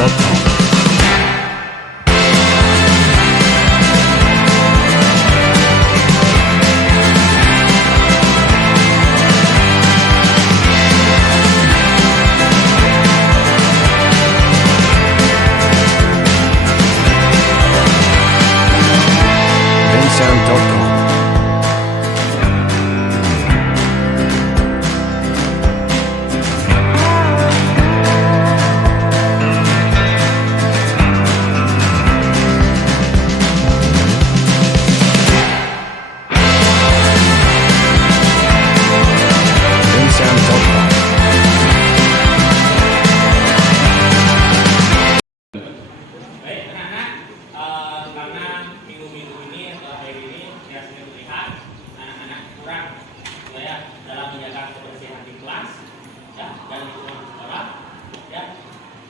Bensound.com. Bensound.com. Baik anak-anak, karena minggu-minggu ini atau hari ini saya sudah melihat anak-anak kurang ya dalam menjaga kebersihan di kelas ya dan lingkungan sekolah ya.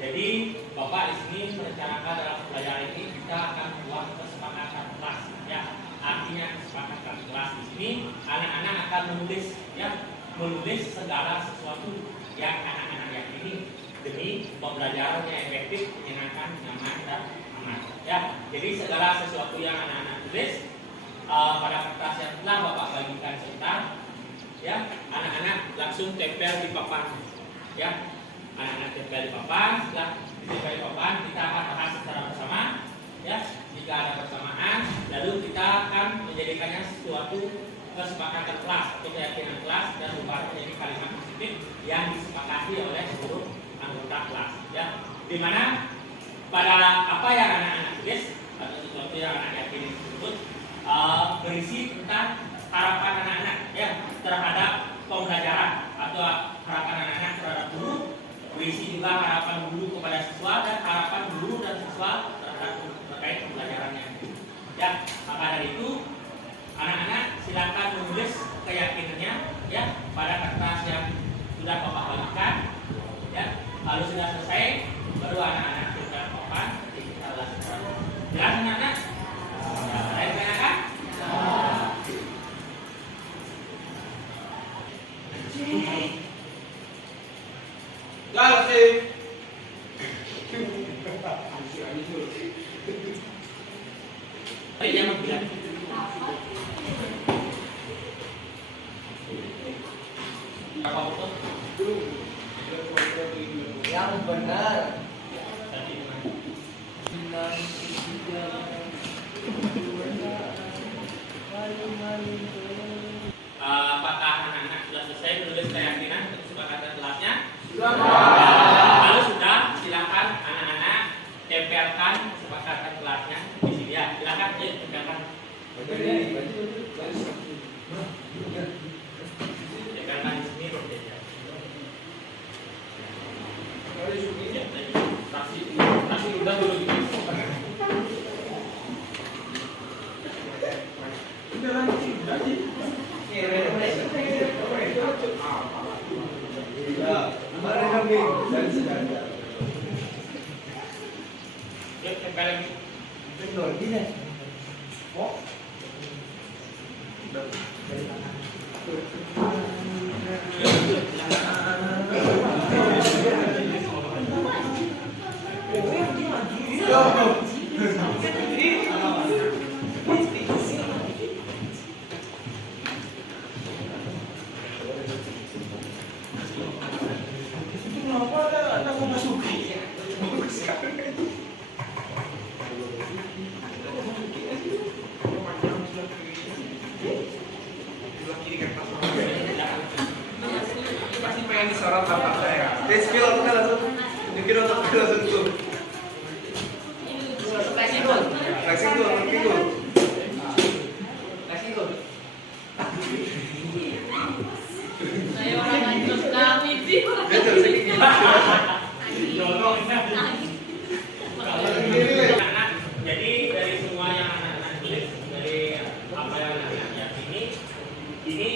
Jadi Bapak di sini merencanakan dalam pelajaran ini kita akan membuat kesepakatan kelas ya. Artinya kesepakatan kelas di sini anak-anak akan menulis segala sesuatu yang anak-anak yakini demi pembelajaran yang efektif, menyenangkan, nyaman dan aman. Ya, jadi segala sesuatu yang anak-anak tulis pada kertas yang telah Bapak bagikan serta, ya, anak-anak langsung tempel di papan. Ya, anak-anak tempel di papan. Setelah ditempel di papan, kita akan bahas secara bersama. Ya, jika ada persamaan, lalu kita akan menjadikannya suatu kesepakatan kelas atau keyakinan kelas dan berubah menjadi kalimat positif yang disepakati oleh seluruh anggota kelas ya, dimana pada apa yang anak-anak tulis atau sesuatu yang anak yakini tersebut berisi tentang harapan anak-anak ya terhadap pembelajaran atau harapan anak-anak terhadap guru, berisi juga harapan guru kepada siswa dan harapan guru dan siswa terkait pembelajarannya ya. Maka dari itu anak-anak silakan menulis keyakinannya ya pada kertas yang sudah Bapak bagikan ya. Lalu sudah selesai, baru anak-anak sudah papan, jadi kita lakukan. Jelas anak-anak? Baik anak-anak? Jelas sih. Baik, yang bilang. Apa betul? Yang benar. Apakah anak-anak sudah selesai menulis keyakinan untuk kesepakatan kelasnya? Sudah. Kalau sudah, silakan anak-anak tempelkan kesepakatan kelasnya di sini ya. Silakan tempelkan. Tempelkan di sini loh ya. Taksi udah dulu gitu. Yuk, tempel lagi. Pasti pengen disorot bapak saya. Skill aku kan langsung bikin otak langsung tuh. Flexing goal. Saya orang anjos kami sih. Jadi dari semua yang anak-anak tulis, dari apa yang anak-anak yakini, ini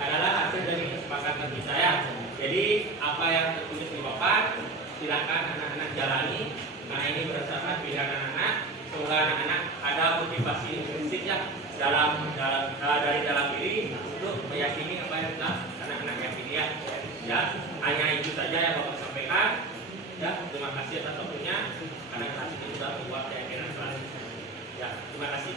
adalah hasil dari kesepakatan kita ya. Jadi apa yang tertulis di papan, silakan anak-anak jalani karena ini berdasarkan pilihan anak-anak. Semoga anak-anak ada motivasi intrinsik ya dari dalam diri untuk meyakini apa yang telah anak-anak yakini ya. Ya, hanya itu saja yang Bapak sampaikan. Ya, terima kasih atas waktunya. karena kelas itu juga membuat keyakinan kelas. Ya, terima kasih.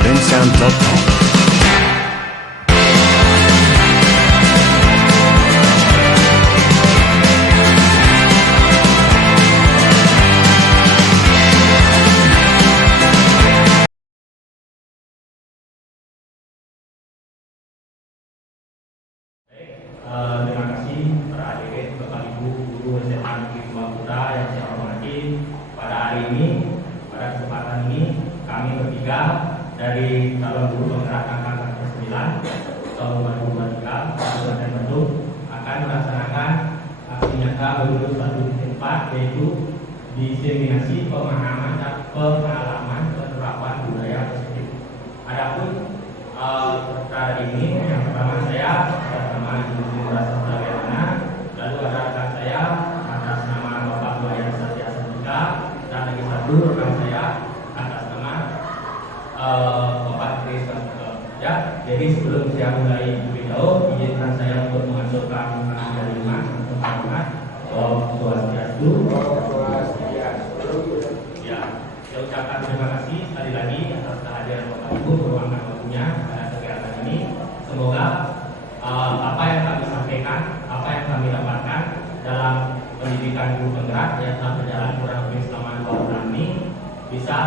Bensound.com. Terima kasih para hadirin, Bapak Ibu guru SMA Negeri Tuaputra yang saya hormati. Pada hari ini, pada kesempatan ini, kami bertiga dari calon guru penggerak angkatan ke-9 tahun 2023 Kabupaten Bandung akan melaksanakan aksi nyata berjudul 1.4, yaitu diseminasi pemahaman dan pengalaman penerapan budaya positif. Adapun perkara ini, yang pertama saya atas nama Ibu Rasa Sawiana, lalu ada rekan saya atas nama Bapak Wayan Satya Sandika, dan lagi satu rekan saya atas nama Bapak Kris Sandika. Ya, jadi sebelum saya mulai lebih jauh, izinkan saya untuk mengaturkan dari iman untuk hormat Om Swastiastu. Ya, saya ucapkan terima kasih sekali lagi atas kehadiran Bapak Ibu meluangkan waktunya pada kegiatan ini. Semoga apa yang kami sampaikan, apa yang kami dapatkan dalam pendidikan guru penggerak yang telah berjalan kurang lebih selama 2 bulan ini bisa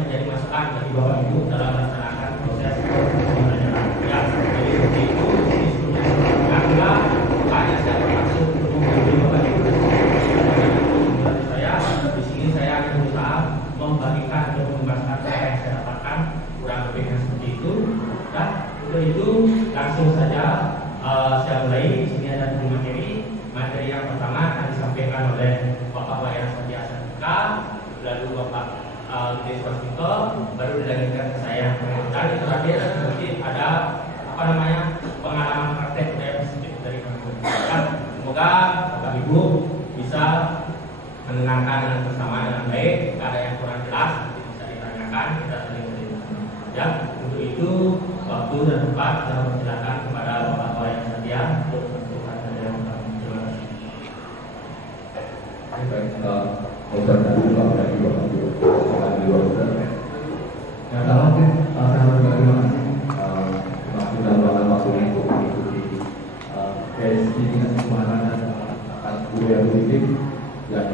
menjadi masukan bagi Bapak Ibu dalam melaksanakan proses pembelajaran. Ya, jadi seperti itu. Karena hanya saya bermaksud untuk memberi Bapak Ibu saya di sini saya akan berusaha membagikan dan membahaskan apa yang saya dapatkan kurang lebihnya seperti itu. Dan untuk itu langsung saja saya mulai. Di sini ada 3 materi. Materi yang pertama akan disampaikan oleh Bapak Wayan Satya Sandika, lalu Bapak Kris Sandika, baru dilanjutkan ke saya. Dan yang terakhir nanti ada pengalaman praktek budaya positif dari kami. Semoga Bapak Ibu bisa mendengarkan dengan bersama dengan baik. Jika ada yang kurang jelas nanti bisa ditanyakan, kita saling mendengar. Ya, untuk itu waktu dan tempat saya persilakan kepada Bapak Wayan Satya untuk menentukan saja yang kami. Terima kasih. Yang pertama saya berterima kasih sudah meluangkan waktunya untuk mengikuti destinasi pemahaman dan akan budaya positif yang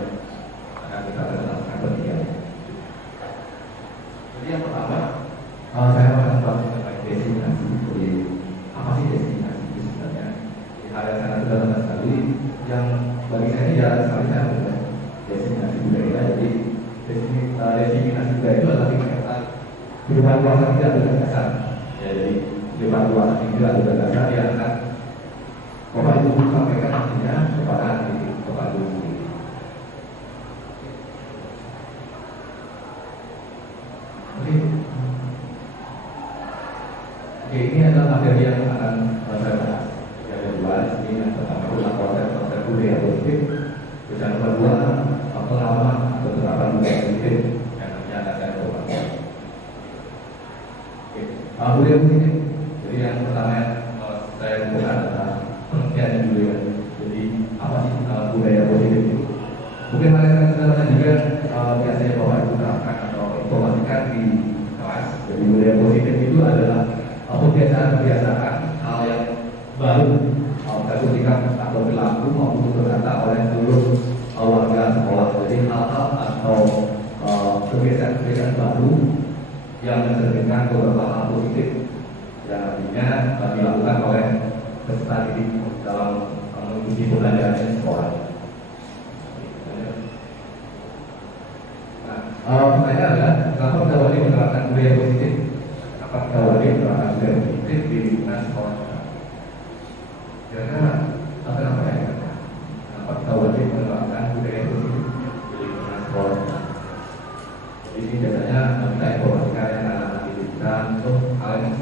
akan kita laksanakan bertiga. Jadi yang pertama saya akan bahas tentang destinasi. Jadi apa sih destinasi itu sebenarnya? Hal yang sangat sederhana sekali yang bagi saya jarang sekali saya mendengar destinasi budaya. Jadi destinasi budaya itu adalah kegiatan kehidupan keluarga tidak berdasar. Ya, jadi kehidupan keluarga tidak berdasar yang akan Bapak Ibu sampaikan nantinya kepada Bapak Ibu sendiri. Oke, ini adalah materi yang akan saya bahas. Yang kedua, ini yang pertama adalah konsep budaya positif. Terus yang kedua, pengalaman atau penerapan budaya positif yang nantinya akan saya bawa. Budaya positif. Jadi yang pertama yang saya butuhkan adalah pengertian budaya. Jadi apa sih budaya positif itu? Mungkin hal yang sederhana juga biasanya Bapak Ibu terapkan atau informasikan di kelas. Jadi budaya positif itu adalah kebiasaan-kebiasaan hal yang baru ketika atau berlaku maupun berkata oleh seluruh warga sekolah. Jadi hal-hal atau kebiasaan-kebiasaan baru yang mencerminkan beberapa hal positif yang nantinya dilakukan oleh peserta didik dalam mengikuti pembelajaran di sekolah. Pertanyaan adalah kenapa kita wajib menerapkan budaya positif? Kenapa kita wajib menerapkan budaya positif di lingkungan sekolah kita? Kira-kira kenapa ya? Kenapa kita wajib menerapkan budaya positif di lingkungan sekolah kita? Jadi ini biasanya kita informasikan yang anak-anak didik kita untuk hal yang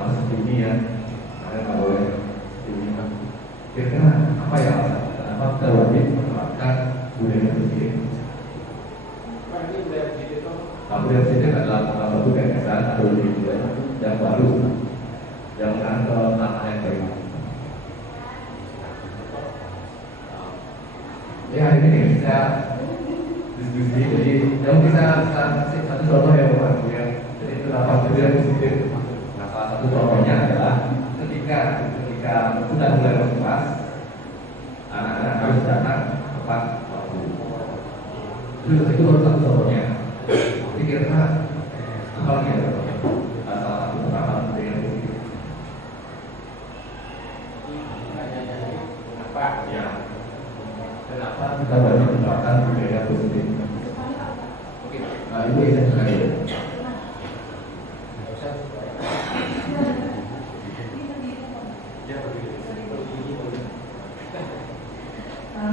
seperti ini ya. Kalian nggak boleh ini. Kira-kira apa ya alasan kenapa kenapa kita wajib menerapkan budaya positif. Budaya positif adalah salah satu gagasan atau ide yang baru yang mengandung hal yang baik. Ya hari ini kita diskusi, jadi yang kita kasih satu contoh yang baru ya. Jadi itu rapat budaya positif. Nah, salah satu contohnya adalah ketika sudah mulai masuk kelas, anak-anak harus datang tepat waktu. Itu baru satu contohnya. Jadi kira-kira apa lagi ada? Salah satu rapat budaya positif. Apa? Ya. Kenapa kita wajib menerapkan budaya positif? Oke, ibu bisa sekali.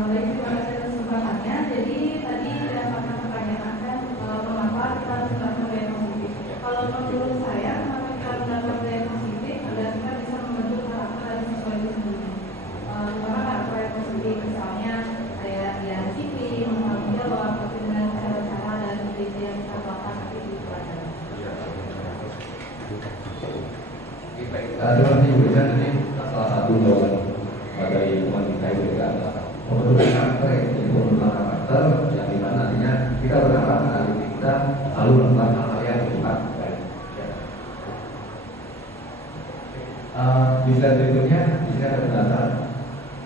Baik, terima kasih atas kesempatannya. Jadi tadi saya pernah mempertanyakan mengapa kita harus melakukan budaya positif. Kalau menurut saya, mengapa kita harus melakukan budaya positif adalah kita bisa membentuk karakter dari siswa itu sendiri. Terutama karakter yang positif, misalnya kayak dia disiplin, bertanggung jawab, tapi dengan cara-cara dan ide yang kita lakukan nanti di pelajaran. Terima kasih Bu Isan. Ini salah satu jawaban dari teman kita juga adalah pembentukan karakter, jadi pembentukan karakter yang dimana nantinya kita berharap nanti kita selalu melakukan hal-hal yang bersifat baik. Di slide berikutnya di sini ada penjelasan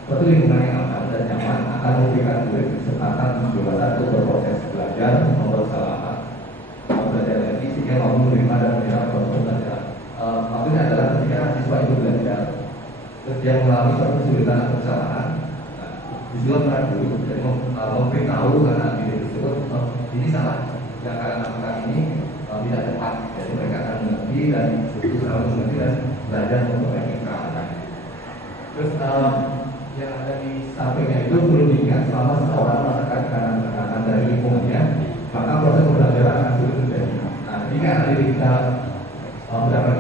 suatu lingkungan yang aman dan nyaman akan memberikan murid kesempatan kebebasan untuk berproses belajar, membuat kesalahan, belajar lagi sehingga mampu menerima dan menjawab proses belajar. Maksudnya adalah ketika siswa itu belajar, terus dia mengalami suatu kesulitan atau kesalahan, siswa berat dulu dan memberitahu karena diri tersebut ini salah, yang kalian lakukan ini tidak tepat, jadi mereka akan mengerti dan itu selalu mengerti dan belajar memperbaiki kesalahan. Terus yang ada di sampingnya itu perlu diingat selama seseorang merasakan tekanan dari lingkungannya, maka proses pembelajaran akan sulit terjadi. Nah, jika nanti kita mendapat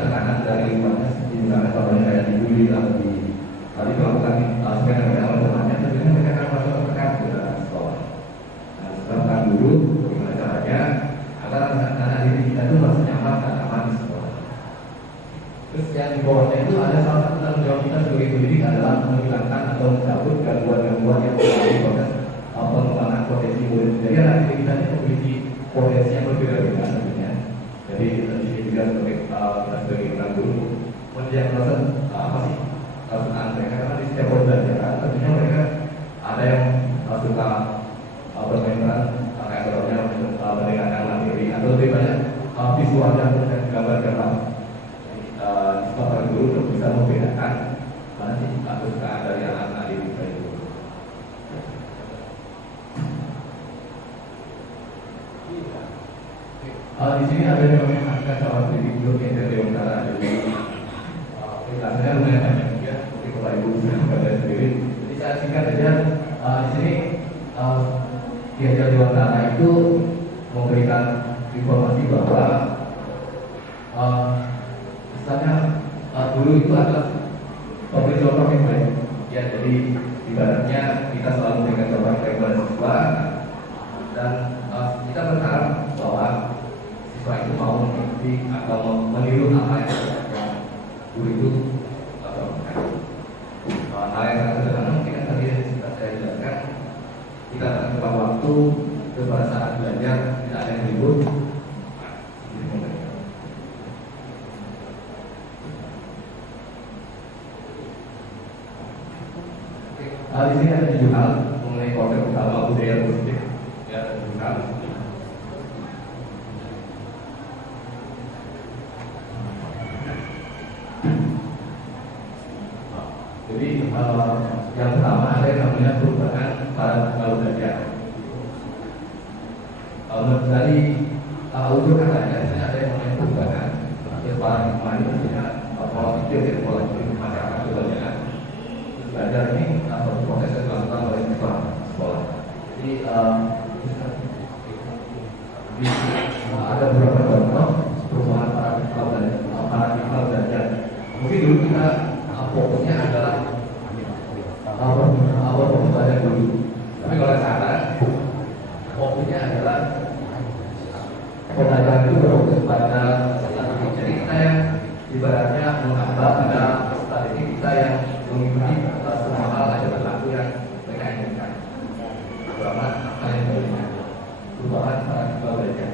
tekanan dari lingkungannya, misalnya contohnya kayak dibully atau tadi melakukan sebenarnya oleh temannya, tentunya mereka akan merasa tertekan ke dalam sekolah. Nah, setelah dulu bagaimana caranya agar anak didik kita itu merasa nyaman dan aman di sekolah. Terus yang di bawahnya itu ada salah satu tanggung jawab kita sebagai pendidik adalah menghilangkan atau mencabut gangguan-gangguan yang terjadi proses pengembangan potensi murid. Jadi anak didik kita ini memiliki potensi yang berbeda-beda tentunya. Jadi di sini juga sebagai orang guru mendiagnosa apa sih kesukaan mereka, karena di setiap pembelajaran tentunya mereka ada yang suka bermain peran kayak contohnya mendengarkan materi atau lebih banyak visualnya dan gambar-gambar. Sebagai guru untuk bisa membedakan mana sih kesukaan dari anak-anak didik itu. Di sini ada yang namanya angka calon didik grup yang dari Utara. Jadi penjelasannya lumayan banyak ya, seperti Bapak Ibu bisa membaca sendiri. Jadi saya singkat saja, di sini Diajar Dewantara itu memberikan informasi bahwa misalnya dulu itu adalah pemberi contoh yang baik. Ya, jadi ibaratnya kita selalu memberikan contoh yang baik pada siswa dan kita berharap bahwa siswa itu mau mengikuti atau meniru apa yang guru itu hal yang sangat sederhana mungkin tadi sudah saya jelaskan. Kita akan tepat waktu, terus pada saat belajar tidak ada yang ribut. Di sini ada 7 hal mengenai konsep utama budaya positif. Ya, 7 hal. Jadi yang pertama ada yang namanya perubahan pada belajar. Dari unsur katanya di sini ada yang namanya perubahan. Terus paradigma ini maksudnya pola pikir dan pola pikir masyarakat sebenarnya. Belajar ini suatu proses yang dilakukan oleh siswa sekolah. Jadi ada beberapa contoh perubahan paradigma belajar. Mungkin dulu kita fokusnya adalah itu berfokus pada statistik. Jadi kita yang ibaratnya menambah pada statistik kita yang mengikuti semua hal ada berlaku yang mereka inginkan. Terutama kalian belajar, terutama para siswa belajar.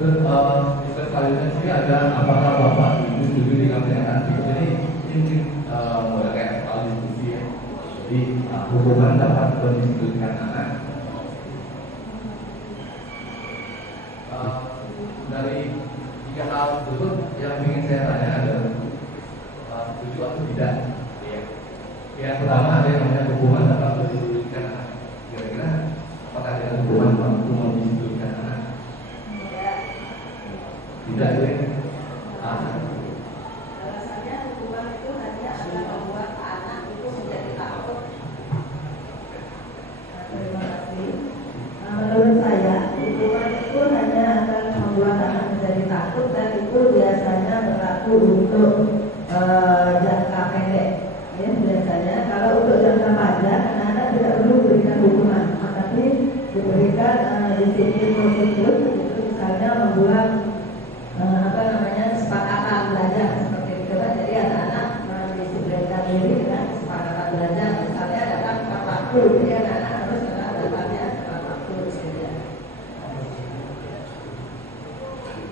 Terus selanjutnya sih ada apakah Bapak Ibu setuju dengan pernyataan berikut ini? Ini mulai kayak soal diskusi ya. Jadi hukuman dapat mendiskusikan anak. Dari 3 hal tersebut yang ingin saya tanya adalah setuju atau tidak? Ya. Yang pertama ada yang namanya hukuman dapat mendiskusikan anak. Kira-kira apakah ada hukuman mampu mendiskusikan anak? Tidak, alasannya hukuman itu hanya akan membuat anak itu menjadi takut. Terima kasih. Menurut saya, hukuman itu hanya akan membuat anak menjadi takut dan itu biasanya berlaku untuk jangka pendek. Ya, biasanya kalau untuk jangka panjang, anak-anak tidak perlu diberikan hukuman, tetapi diberikan disiplin positif, itu misalnya membuat kesepakatan belajar seperti itu. Jadi anak-anak mendisiplinkan diri dengan kesepakatan belajar, misalnya dalam tepat waktu, jadi anak-anak harus mendapatnya tepat waktu saja.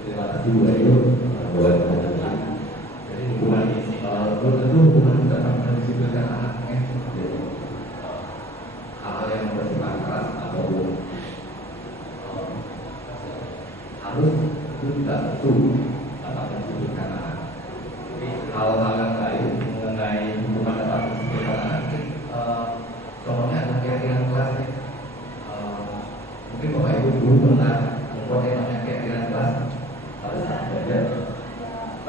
Terima kasih Bu Ayu buat jadi hukuman ini belum tentu hukuman dapat mendisiplinkan anaknya. Jadi hal yang bersifat keras atau harus itu tidak tentu dapat mendisiplinkan anak. Jadi hal-hal yang lain mengenai hukuman dapat mendisiplinkan anak, contohnya adalah keyakinan kelas. Mungkin Bapak Ibu dulu pernah membuat yang namanya keyakinan kelas pada saat belajar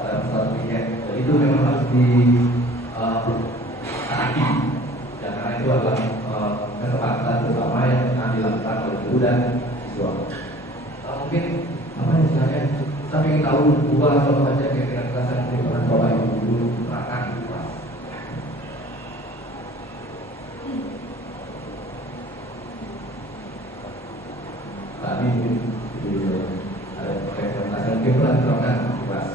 pada saat weekend. Dan itu memang harus ditaati. Ya, karena itu adalah kesepakatan bersama yang akan dilakukan oleh guru dan siswa. Mungkin apa misalnya saya ingin tahu dua contoh saja keyakinan kelas yang diberikan Bapak Ibu dulu terangkan di kelas. Tadi ada keyakinan kelas yang mungkin pernah diterangkan di kelas.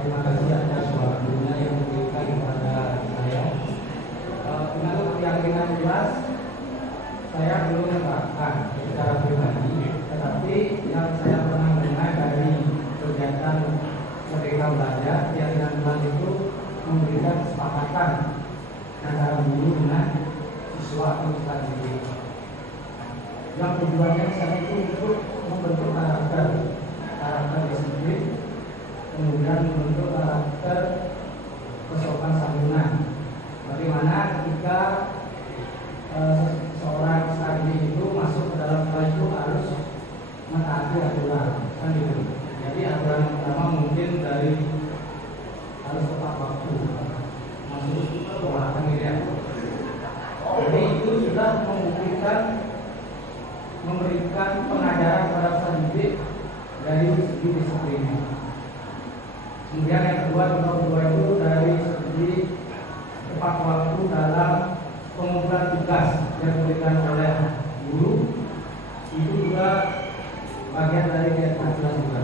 Terima kasih atas waktunya yang diberikan kepada saya. Untuk keyakinan kelas saya belum menerapkan secara pribadi, tetapi yang saya pernah dengar dari kegiatan Merdeka Belajar, keyakinan kelas itu memberikan kesepakatan antara guru dengan siswa atau peserta didik. Yang tujuannya saat itu untuk membentuk karakter disiplin, kemudian membentuk karakter kesopan santunan. Bagaimana ketika seorang peserta itu masuk ke dalam kelas itu harus mentaati aturan, kan gitu. Jadi aturan pertama mungkin dari harus tepat waktu masuk sekolah, kan gitu ya. Jadi itu sudah memberikan pengajaran kepada peserta didik dari segi disiplin. Kemudian yang kedua, contoh kedua itu dari segi tepat waktu dalam pengumpulan tugas yang diberikan oleh guru, itu juga bagian dari keyakinan kelas juga.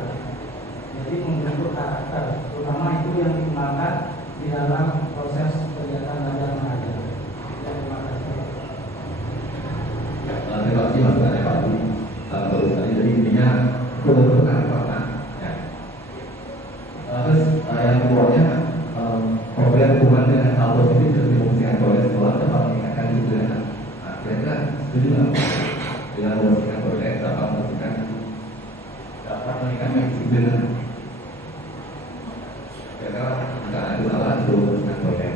Jadi membentuk karakter, terutama itu yang dikembangkan di dalam proses kegiatan belajar mengajar. Terima kasih. Terima kasih Mas Kare Pak Budi. Bagus sekali. Jadi intinya betul-betul karakter. Ya. Terus yang keduanya pemberian hukuman dengan hal positif dan difungsikan oleh sekolah dapat meningkatkan disiplin. Kira-kira setuju nggak dengan membersihkan toilet dapat meningkatkan disiplin? Kira-kira nggak ada salah itu membersihkan toilet.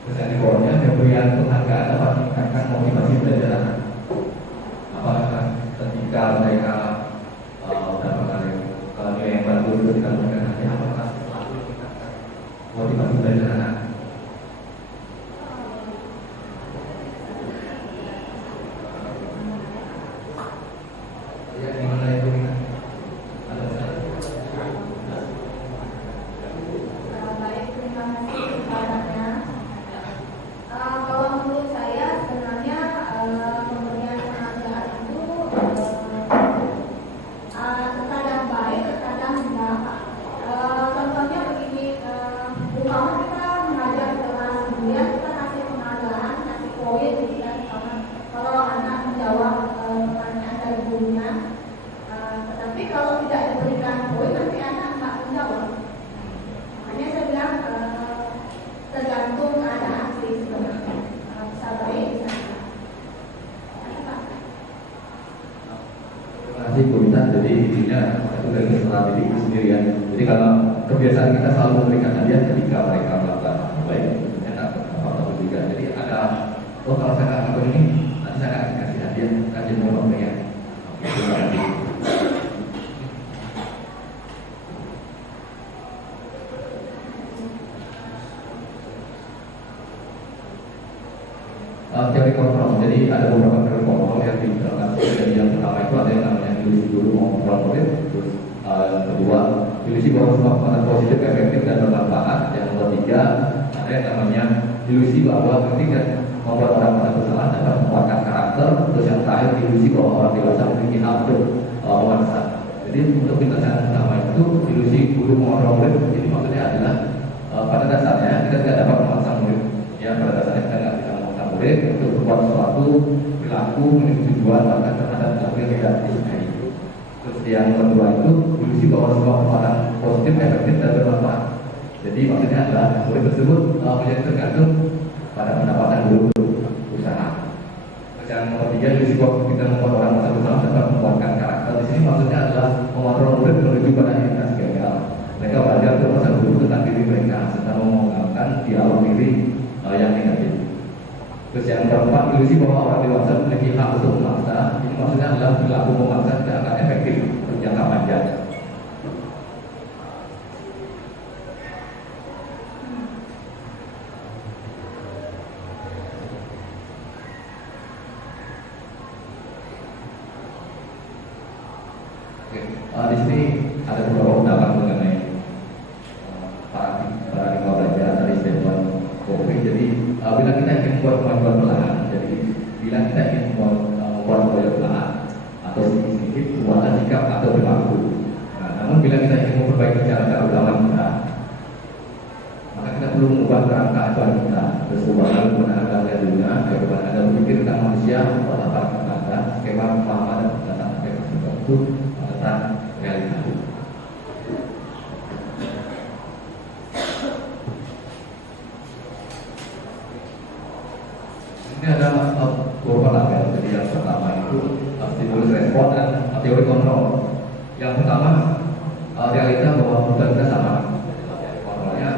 Terus yang kedua pemberian penghargaan dapat meningkatkan motivasi belajar anak. Apakah ketika mereka mendapatkan nilai yang bagus ketika mereka nanti apakah selalu meningkatkan motivasi belajar anak? Ya, kebiasaan kita selalu memberikan hadiah ketika mereka melakukan hal baik, tentunya tak apa-apa juga. Jadi ada, oh kalau saya nggak lakukan ini, nanti saya akan kasih hadiah, kan jadi orang pengen. Terima kasih. Teori kontrol, jadi ada beberapa teori kontrol yang diterapkan. Jadi yang pertama itu ada yang namanya ilusi guru mengontrol murid, terus kedua ilusi bahwa semua kekuatan positif efektif dan bermanfaat. Yang ketiga ada yang namanya ilusi bahwa ketika membuat orang merasa bersalah dapat menguatkan karakter. Terus yang terakhir ilusi bahwa orang dewasa memiliki hak untuk memaksa. Jadi untuk penjelasan pertama itu ilusi guru mengontrol murid, jadi maksudnya adalah pada dasarnya kita tidak dapat memaksa murid. Ya, pada dasarnya kita tidak bisa memaksa murid untuk berbuat sesuatu perilaku menuju tujuan bahkan terhadap yang tidak disukai. Terus yang kedua itu ilusi bahwa semua kekuatan positif efektif dan bermanfaat. Jadi maksudnya adalah murid tersebut menjadi tergantung pada pendapatan guru usaha. Terus yang ketiga ilusi bahwa kita membuat orang merasa bersalah dapat membuatkan karakter. Di sini maksudnya adalah mengontrol murid menuju pada orientasi gagal. Mereka belajar untuk merasa dulu tentang diri mereka serta mengembangkan dialog diri yang negatif. Terus yang keempat ilusi bahwa orang dewasa memiliki hak untuk memaksa. Ini maksudnya adalah perilaku memaksa tidak akan efektif untuk jangka panjang. Di sini ada beberapa pendapat mengenai paradigma belajar dari Stephen Covey. Jadi bila kita ingin membuat kemajuan perlahan, jadi bila kita ingin membuat kemajuan perlahan atau sedikit perubahan sikap atau perilaku. Nah, namun bila kita ingin memperbaiki cara utama kita, maka kita perlu mengubah kerangka acuan kita. Terus ubahlah menggunakan data dunia, bagaimana Anda berpikir tentang manusia, apa kata, skema pemahaman dan penjelasan tertentu tentang realita. Ini ada beberapa label. Jadi yang pertama itu stimulus respon dan teori kontrol. Yang pertama realita bahwa bukan kita sama. Kontrolnya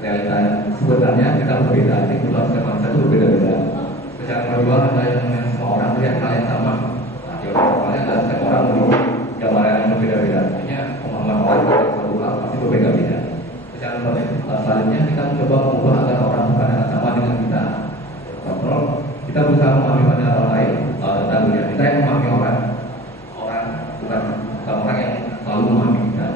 realita sebenarnya kita berbeda. Jadi kebetulan setiap manusia itu berbeda-beda. Terus yang kedua ada yang semua orang melihat hal yang sama. Nah, teori kontrolnya adalah setiap orang melihat gambaran yang berbeda-beda. Artinya pemahaman orang tentang satu hal pasti berbeda-beda. Terus yang selanjutnya kita mencoba mengubah agar orang berpandangan sama dengan kita. Kontrol, kita berusaha memahami pandangan orang lain tentang dunia. Kita yang memahami orang bukan orang yang selalu memahami kita.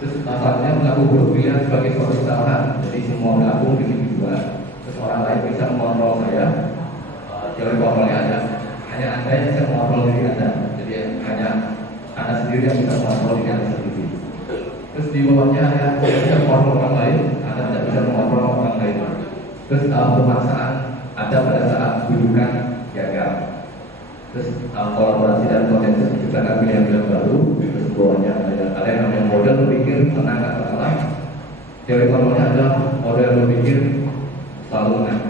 Terus selanjutnya mengaku buruk pilihan sebagai suatu kesalahan. Jadi semua mengaku individual. Terus orang lain bisa mengontrol saya. Teori kontrolnya ada. Hanya Anda yang bisa mengontrol diri Anda. Jadi hanya Anda sendiri yang bisa mengontrol diri Anda sendiri. Terus di bawahnya ada yang bisa mengontrol orang lain. Anda tidak bisa mengontrol orang lain. Terus pemaksaan ada pada saat kedudukan gagal. Terus kolaborasi dan konsensus menciptakan pilihan-pilihan baru. Terus bawahnya ada yang namanya model berpikir tenang atau salah. Teori kontrolnya adalah model berpikir selalu menang.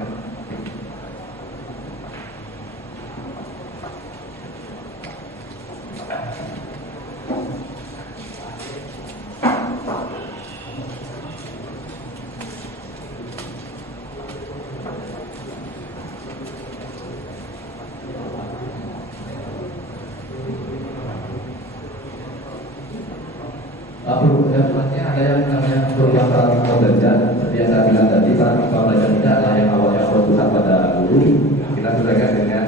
Selanjutnya ada yang namanya perubahan paradigma belajar. Seperti yang saya bilang tadi, paradigma belajar kita adalah yang awalnya berpusat pada guru. Kita sesuaikan dengan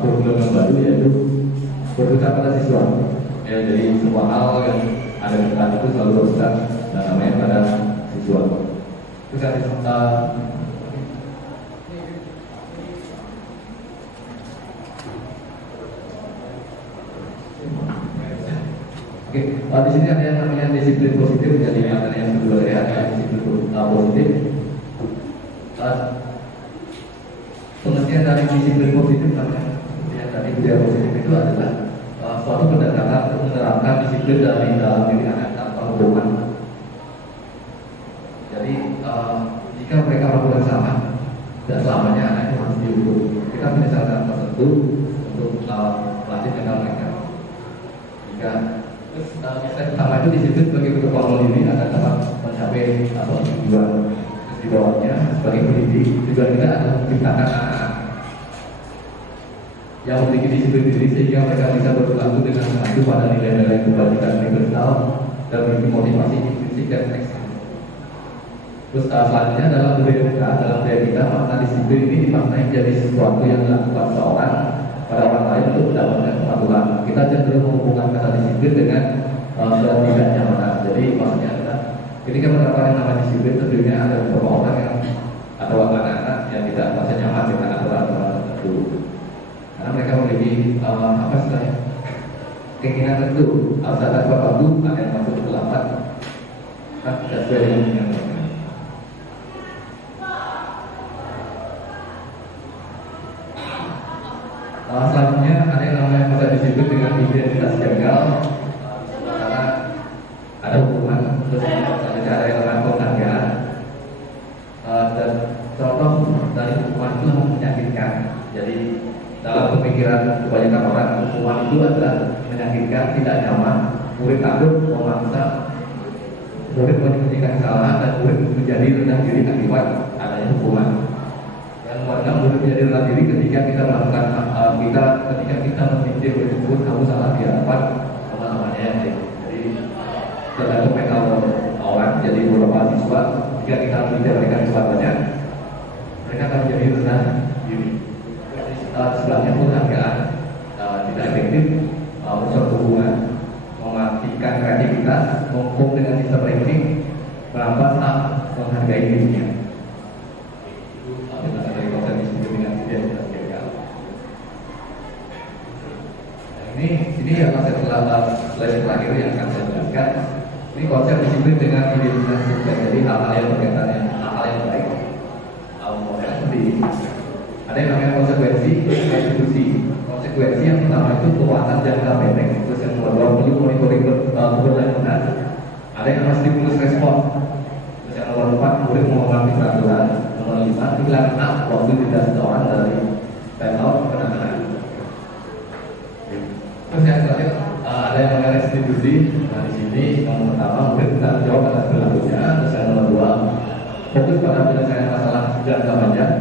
kurikulum yang baru, yaitu berpusat pada siswa. Ya, jadi semua hal yang ada di depan itu selalu berpusat dan namanya pada siswa. Terus di sini ada yang namanya disiplin positif. Jadi ada yang kedua ya, ada disiplin positif. Pengertian dari disiplin positif yang tadi budaya positif itu adalah suatu pendekatan untuk menerapkan disiplin dalam diri anak tanpa hukuman. Jadi jika mereka melakukan salah, tidak selamanya anak itu harus dihukum. Kita punya cara tertentu untuk melatih mental mereka. Jika Terus step pertama itu disiplin sebagai bentuk kontrol diri agar dapat mencapai atau tujuan. Terus di bawahnya sebagai pendidik tujuan kita adalah menciptakan anak-anak yang memiliki disiplin diri sehingga mereka bisa berperilaku dengan mengacu pada nilai-nilai kebajikan universal dan memiliki motivasi intrinsik dan ekstrinsi. Terus selanjutnya adalah budaya kita. Dalam budaya kita makna disiplin ini dimaknai menjadi sesuatu yang dilakukan seorang pada orang lain untuk mendapatkan kepatuhan. Kita cenderung menghubungkan kata disiplin dengan tidak nyamanan. Jadi maksudnya adalah ketika menerapkan yang namanya disiplin tentunya ada beberapa orang yang atau anak-anak yang tidak merasa nyaman dengan aturan-aturan tertentu. Karena mereka memiliki apa istilahnya keinginan tertentu, harus ada sesuatu, ada yang masuk terlambat, kan tidak sesuai dengan keinginan mereka. Selanjutnya ada yang namanya masa disiplin dengan identitas gagal, karena ada hukuman. Terus selanjutnya ada yang namanya penghargaan, dan contoh dari hukuman itu menyakitkan. Jadi dalam pemikiran kebanyakan orang, hukuman itu adalah menyakitkan, tidak nyaman. Murid takut, memaksa murid menyembunyikan kesalahan, dan murid menjadi rendah diri akibat adanya hukuman. Yang mana murid menjadi rendah diri ketika kita melakukan ketika kita memikir tersebut kamu salah di hadapan teman-temannya. Jadi tergantung mental orang. Jadi beberapa siswa jika kita memikir mereka kesalahannya, mereka akan menjadi rendah diri. Sebelahnya penghargaan tidak efektif, merusak hubungan, mematikan kreativitas, menghukum dengan sistem ranking, merampas hak menghargai dirinya. Itu dari konsep disiplin dengan identitas gagal. Ini yang konsep slide terakhir yang akan saya jelaskan. Ini konsep disiplin dengan identitas gagal. Jadi hal-hal yang berkaitan dengan hal-hal yang baik, model seperti ini. Ada yang namanya konsekuensi, restitusi. Konsekuensi yang pertama itu kekuatan jangka pendek. Terus yang kedua perlu monitoring keberlanjutan. Ada yang namanya stimulus respon. Terus yang nomor 4 murid menghormati peraturan. Nomor 5 hilang waktu tidak seseorang dari timeout penanganan. Terus yang terakhir ada yang namanya restitusi. Nah di sini nomor pertama murid bertanggung jawab atas perilakunya. Terus yang nomor 2 fokus pada penyelesaian masalah jangka panjang.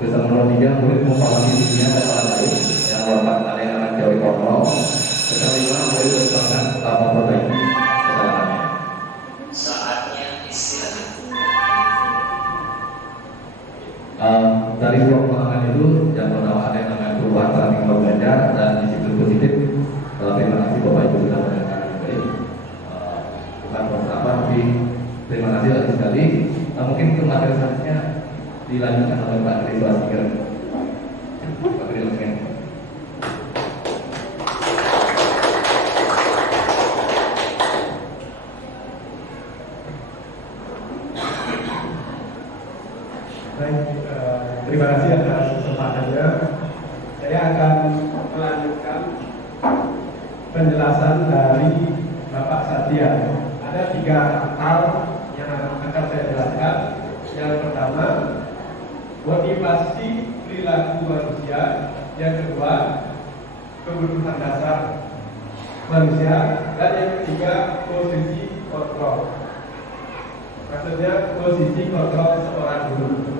Terus nomor 3 murid memahami dunia dan orang lain. Yang nomor 4 ada yang namanya teori kontrol. Terus yang 5 murid bersemangat memperbaiki kesalahannya. Saatnya istirahat. Dari dua pemahaman itu yang pertama ada yang namanya perubahan paradigma belajar dan disiplin positif. Terima kasih Bapak Ibu sudah mendengarkan dengan baik. Bukan bersama tapi terima kasih lagi sekali. Mungkin ke materi selanjutnya dilanjutkan oleh Pak Tri Swastika. Pak Tri Swastika. Baik, terima kasih atas kesempatannya. Saya akan melanjutkan penjelasan dari Bapak Satya. Ada 3 hal yang akan saya jelaskan. Yang pertama, motivasi perilaku manusia. Yang kedua, kebutuhan dasar manusia. Dan yang ketiga, posisi kontrol. Maksudnya posisi kontrol seorang guru.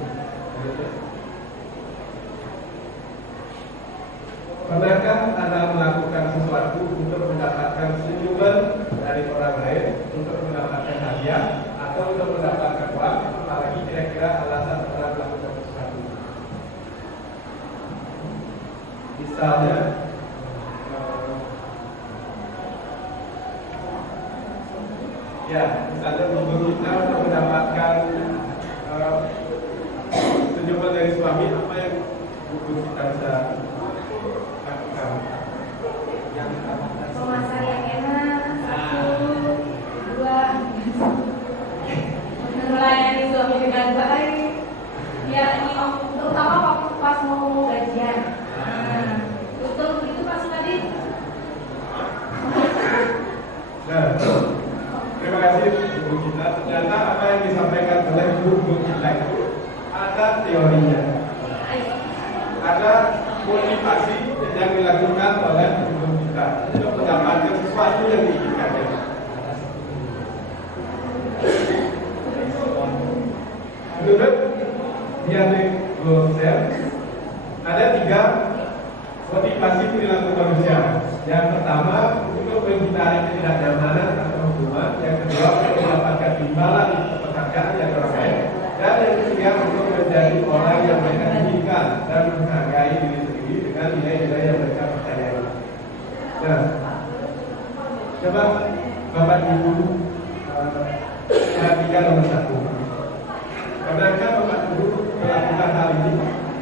Pernahkah Anda melakukan sesuatu untuk mendapatkan senyuman dari orang lain, untuk mendapatkan hadiah, atau untuk mendapatkan uang? Apalagi kira-kira alasan Anda melakukan sesuatu. Misalnya, misalnya guru kita untuk mendapatkan senyuman dari suami, apa yang guru kita bisa lakukan? Yang Memasak yang enak, 1, 2, melayani suami dengan baik. Ya, ini terutama waktu pas mau gajian. Betul begitu Pak Sukadi. Nah, terima kasih Ibu kita. Ternyata apa yang disampaikan oleh guru kita itu ada teorinya, ada motivasi yang dilakukan oleh guru kita untuk mendapatkan sesuatu yang diinginkannya. Menurut Dianne Glosser, ada 3 motivasi perilaku manusia. Yang pertama, untuk menghindari ketidaknyamanan atau hukuman. Yang kedua, untuk mendapatkan imbalan pekerjaan yang orang lain. Dan yang ketiga, untuk menjadi orang yang mereka inginkan dan menghargai diri sendiri dengan nilai-nilai yang mereka percayai. Nah, coba Bapak Ibu perhatikan nomor 1. Pernahkah Bapak Ibu melakukan hal ini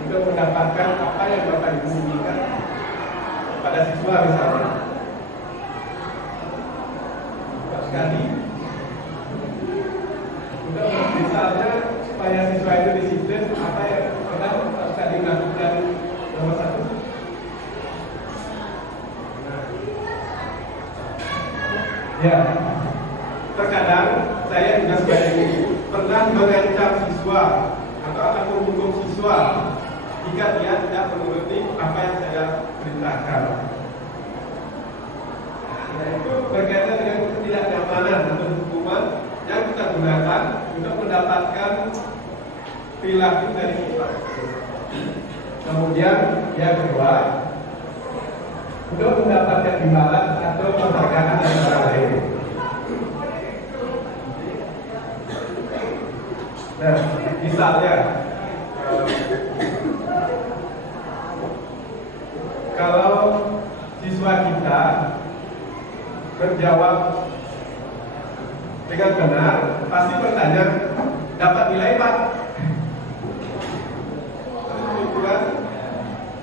untuk mendapatkan apa yang Bapak Ibu inginkan pada siswa misalnya? Sekali, untuk misalnya supaya siswa itu disiplin, apa yang pernah sekali dilakukan nomor 1? Ya, terkadang saya juga sebagai guru pernah mengancam siswa atau akan menghukum siswa jika dia tidak menuruti apa yang saya perintahkan. Nah, itu berkaitan dengan ketidaknyamanan atau hukuman yang kita gunakan untuk mendapatkan perilaku dari kita. Kemudian yang kedua, untuk mendapatkan imbalan atau penghargaan dari orang lain. Nah, misalnya kalau siswa kita menjawab dengan benar, pasti bertanya, dapat nilai Pak?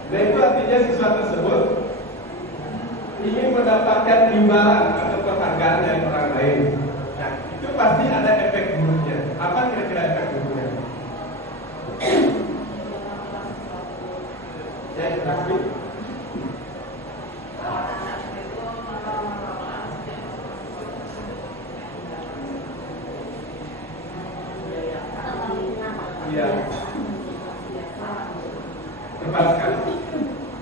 Nah, itu artinya siswa tersebut ingin mendapatkan imbalan atau penghargaan dari orang lain. Nah, itu pasti ada efek buruknya. Apa kira-kira efek buruknya? Ya, pasti. Iya. Tepat sekali.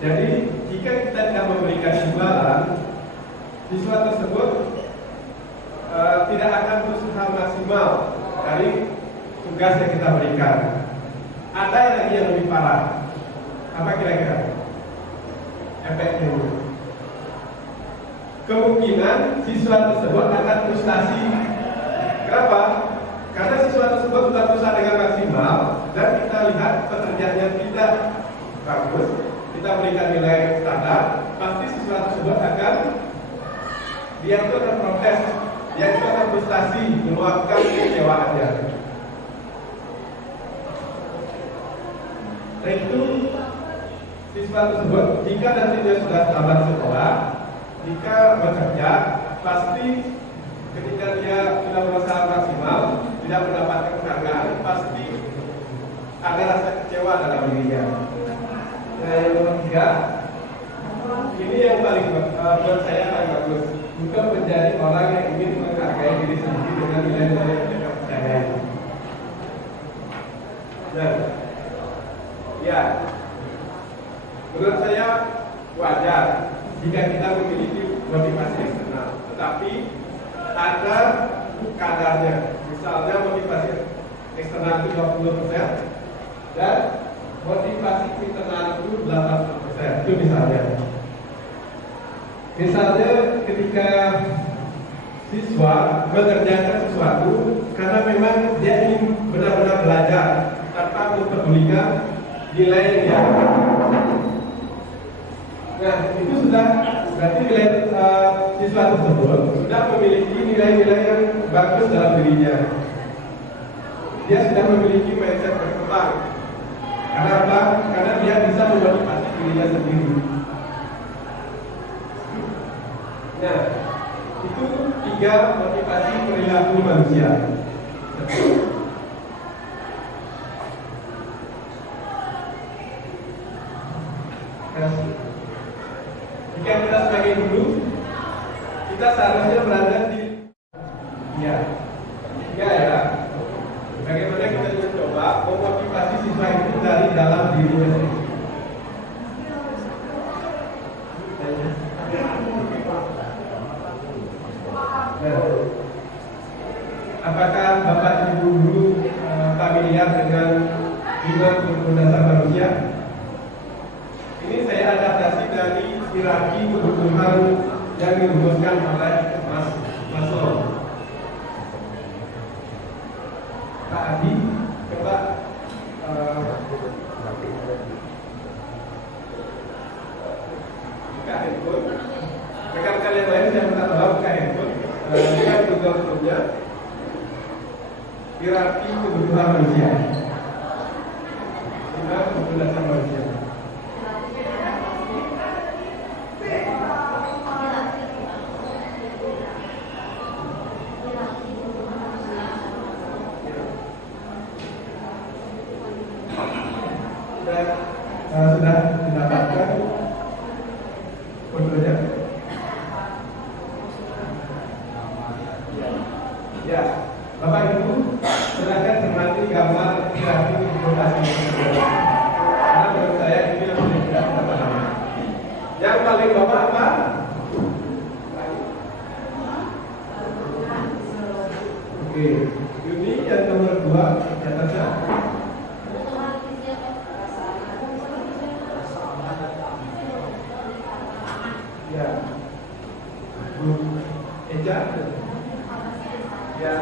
Jadi jika kita tidak memberikan imbalan, siswa tersebut tidak akan berusaha maksimal dari tugas yang kita berikan. Ada lagi yang lebih parah. Apa kira-kira efeknya? Kemungkinan siswa tersebut akan frustasi. Kenapa? Karena siswa tersebut sudah berusaha dengan maksimal dan kita lihat pekerjaannya tidak bagus, kita berikan nilai standar, pasti siswa tersebut akan protes, dia itu akan frustasi, meluapkan kecewaannya. Nah, itu siswa tersebut jika nanti dia sudah tamat sekolah, jika bekerja, pasti ketika dia sudah berusaha maksimal, tidak mendapatkan penghargaan, pasti ada rasa kecewa dalam dirinya. Nah, yang nomor 3, ini yang paling buat saya paling bagus, untuk menjadi orang yang ingin menghargai diri sendiri dengan nilai-nilai yang mereka percayai. Nah, ya, menurut saya wajar jika kita memiliki motivasi eksternal, tetapi ada kadarnya. Misalnya motivasi eksternal itu 20% dan motivasi internal itu 80%. Itu misalnya. Misalnya ketika siswa mengerjakan sesuatu karena memang dia ingin benar-benar belajar tanpa mempedulikan nilai yang dia dapat. Nah, itu sudah berarti nilai siswa tersebut sudah memiliki nilai-nilai yang bagus dalam dirinya. Dia sudah memiliki mindset berkembang. Karena apa? Karena dia bisa memotivasi dirinya sendiri. Nah, itu 3 motivasi perilaku manusia. Jika kita sebagai guru, kita seharusnya berada di ya. Bagaimana kita mencoba memotivasi siswa itu dari dalam dirinya sendiri. familiar dengan 5 kebutuhan dasar manusia? Ini saya adaptasi dari hierarki kebutuhan yang dirumuskan oleh Maslow. Pak Adi, coba buka handphone. Rekan-rekan yang lain saya minta tolong buka handphone. Lihat tugas-tugasnya hierarki kebutuhan manusia. 5 kebutuhan dasar manusia. Sudah mendapatkan fotonya? Ya, Bapak Ibu, silakan cermati gambar hierarki kebutuhan manusia. Karena menurut saya ini yang paling tidak tepat. Yang paling Bapak apa? Oke, ini yang nomor 2 di atasnya. Ya, Bu Eja. Ya.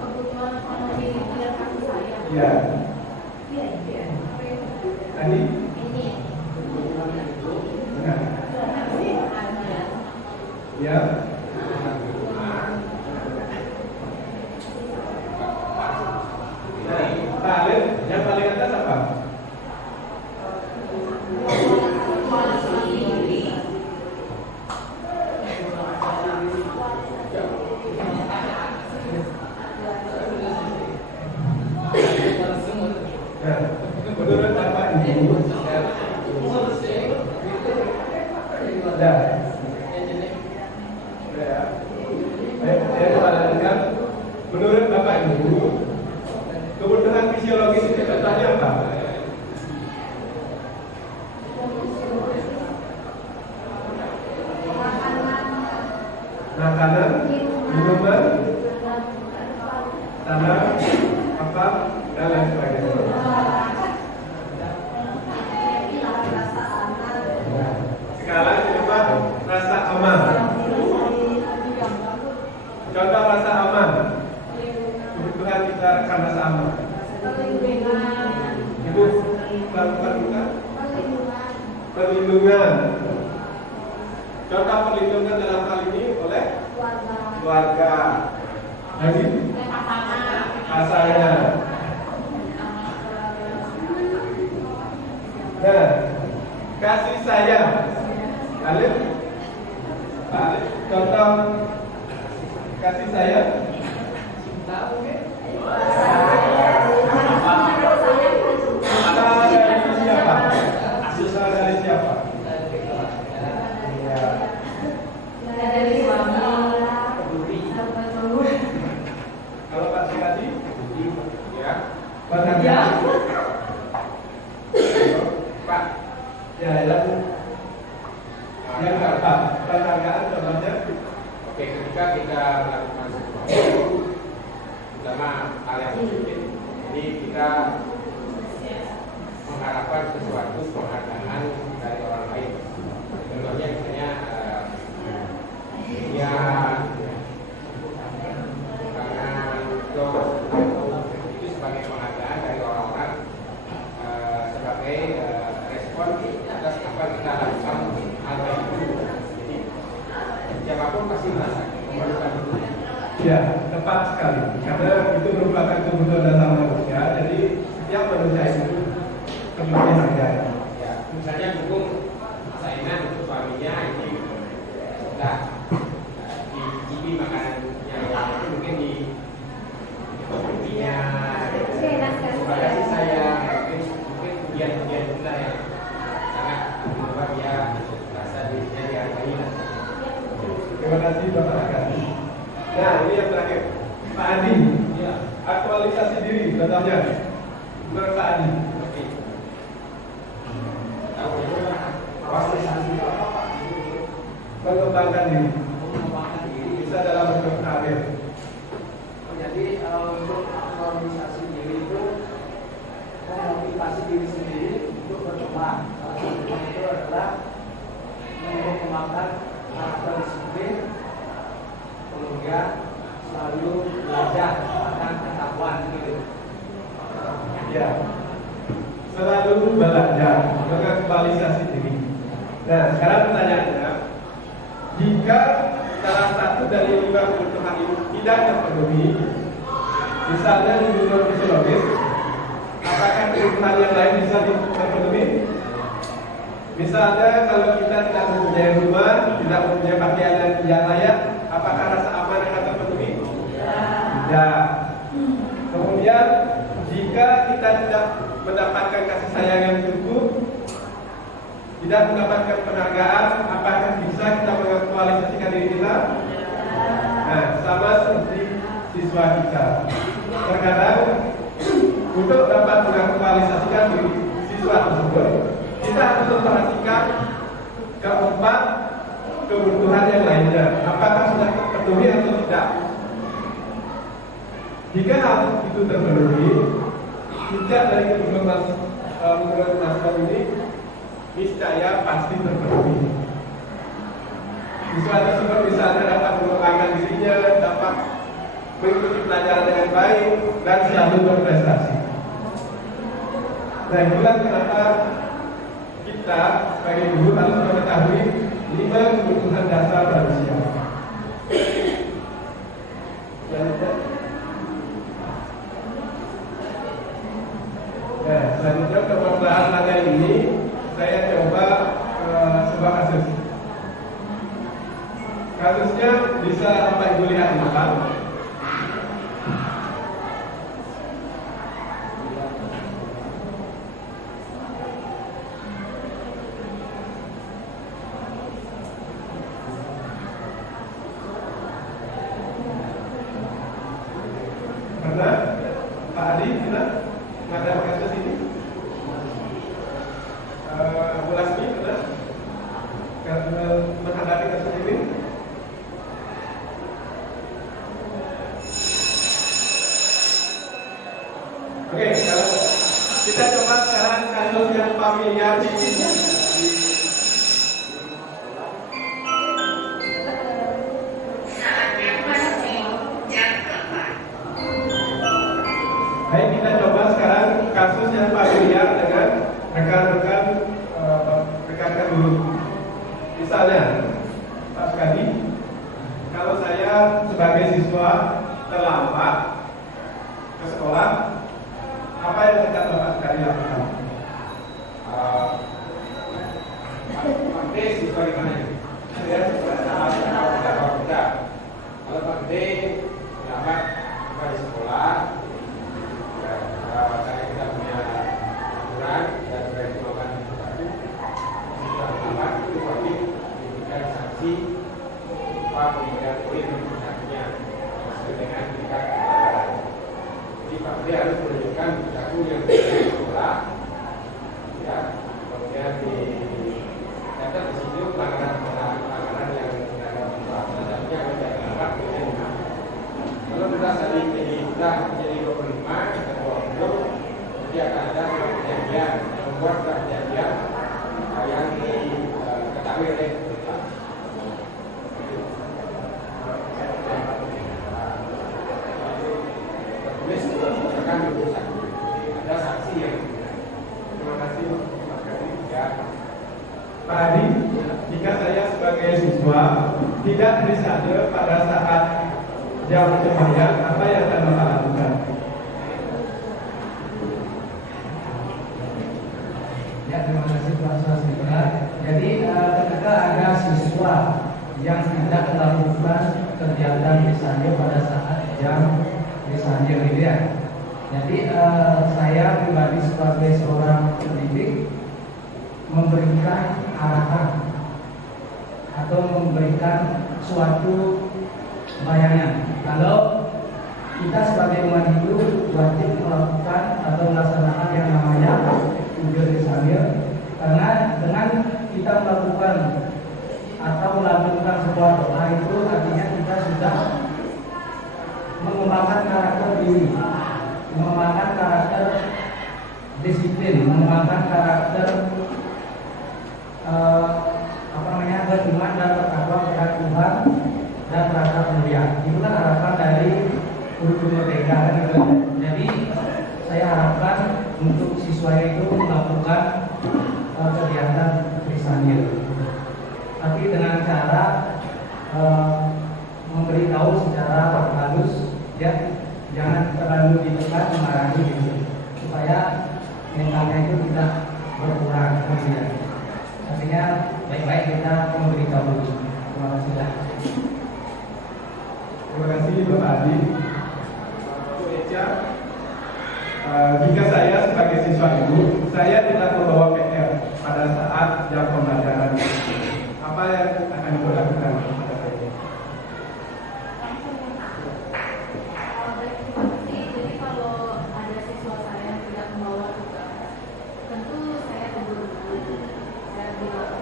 Kebutuhan ekonomi hierarki saya. Ya. Tadi? Ini. Benar. Ya. Nah, Pak Alif, yang paling atas apa? Nah, menurut Bapak Ibu, saya kembalikan. Menurut Bapak Ibu, kebutuhan fisiologis itu contohnya apa? Makanan, minuman, tanah, apa, dan lain sebagainya. Sekarang coba rasa aman. Contoh rasa aman. Kebutuhan kita akan rasa aman. Ibu, bukan? Perlindungan. Contoh perlindungan dalam hal ini oleh keluarga. Lagi? Pasangan. Nah, kasih sayang. Alif? Alif, contoh kasih sayang. Dari siapa? Susah dari siapa? Ya. Dari suami. Kalau Pak Sikati? Ya. Pak Pak. Ya, yang keempat, penghargaan contohnya. Oke, ketika kita melakukan sesuatu, terutama hal yang positif, jadi kita mengharapkan sesuatu penghargaan dari orang lain. Contohnya misalnya ya karena itu sebagai penghargaan dari orang-orang sebagai respon atas apa kita lakukan hal itu. Jadi siapapun pasti merasa memerlukan itu. Ya, tepat sekali. Karena itu merupakan kebutuhan dasar manusia. Jadi setiap manusia itu kebutuhan hargai. Ya, misalnya dukung saingan untuk suaminya ini sudah dicicipi makanan yang itu mungkin di terima kasih saya mungkin pujian kita yang sangat membuat dia merasa dirinya dihargai. Terima kasih Bapak Agani. Nah, ini yang terakhir, Pak Adi. Ya. Aktualisasi diri, contohnya. Menurut Pak Adi. Mengembangkan diri. Bisa dalam bentuk karir. Jadi untuk sekolah. Salah satunya itu adalah mengembangkan karakter disiplin, kemudian selalu belajar akan pengetahuan gitu. Ya, selalu belajar, mengaktualisasi diri. Nah, sekarang pertanyaannya, jika salah satu dari 5 kebutuhan ini tidak terpenuhi, misalnya di dunia fisiologis, apakah kebutuhan yang lain bisa terpenuhi? Misalnya kalau kita tidak mempunyai rumah, tidak mempunyai pakaian yang layak, apakah rasa aman akan terpenuhi? Tidak. Kemudian jika kita tidak mendapatkan kasih sayang yang cukup, tidak mendapatkan penghargaan, apakah bisa kita mengaktualisasikan diri kita? Nah, sama seperti siswa kita. Terkadang untuk dapat mengaktualisasikan diri siswa tersebut, kita harus memperhatikan keempat kebutuhan yang lainnya. Apakah sudah terpenuhi atau tidak? Jika hal itu terpenuhi, tidak dari kebutuhan menurut Maslow ini niscaya pasti terpenuhi. Siswa tersebut misalnya dapat mengembangkan dirinya, dapat mengikuti pelajaran dengan baik dan selalu berprestasi. Nah, itulah kenapa kita sebagai guru harus mengetahui 5 kebutuhan dasar manusia. Nah, selanjutnya untuk membahas materi ini, saya coba sebuah kasus. Kasusnya bisa Bapak Ibu lihat di depan. Pernah? Pak Adi, pernah? Ada kasus ini? Bu Lasmi, pernah? Karena menghadapi kasus ini? Oke, kalau kita coba sekarang kasus yang familiar di Baik, kita coba sekarang kasus yang familiar dengan rekan-rekan guru. Misalnya, Pak Sukadi, kalau saya sebagai siswa terlambat ke sekolah, apa yang akan Bapak Sukadi lakukan? Pak Gede siswa di mana ini? Saya salah muda. Kalau Pak Gede terlambat di sekolah, karena kita punya aturan dan sudah dikeluarkan satu sudah terlambat itu wajib diberikan sanksi berupa pemberian poin untuk sanksinya sesuai dengan tingkat pelanggaran. Jadi Pak Gede harus menunjukkan buku yang sudah di sekolah, ya, kemudian dicatat di situ pelanggaran yang tidak berubah. Selanjutnya kalau tidak terlambat kemudian kalau sudah saling jadi 25 atau 20, nanti akan ada perjanjian membuat perjanjian yang diketahui oleh kita. Tertulis akan diurusan. Ada sanksi yang terima kasih Mas Kadi. Ya. Pak Adi, jika saya sebagai siswa tidak berisade pada saat jam sembahyang, apa yang akan Bapak lakukan? Ya, terima kasih Pak Sasmita. Jadi ketika ada siswa yang tidak melakukan kegiatan misalnya pada saat jam misalnya gitu ya. Jadi saya pribadi sebagai seorang pendidik memberikan arahan atau memberikan suatu bayangan kalau kita sebagai umat Hindu wajib melakukan atau melaksanakan yang namanya ujian sambil, karena dengan kita melakukan atau melakukan sebuah doa itu artinya kita sudah mengembangkan karakter diri, mengembangkan karakter disiplin, mengembangkan karakter beriman dan bertakwa kepada Tuhan dan berakhlak mulia. Itu kan harapan dari kurikulum merdeka kan gitu. Jadi saya harapkan untuk siswa itu melakukan kegiatan krisanil, tapi dengan cara memberitahu secara halus, ya, jangan terlalu ditekan memarahi gitu, supaya mentalnya itu tidak berkurang kemudian. Artinya baik-baik kita memberitahu. Terima kasih. Terima kasih Bapak Adi. Bu Eca, jika saya sebagai siswa ibu, saya tidak membawa PR pada saat jam pembelajaran, apa yang akan ibu lakukan pada saya? Baik, terima kasih. Jadi kalau ada siswa saya yang tidak membawa tugas, tentu saya tegur dulu. Saya bilang,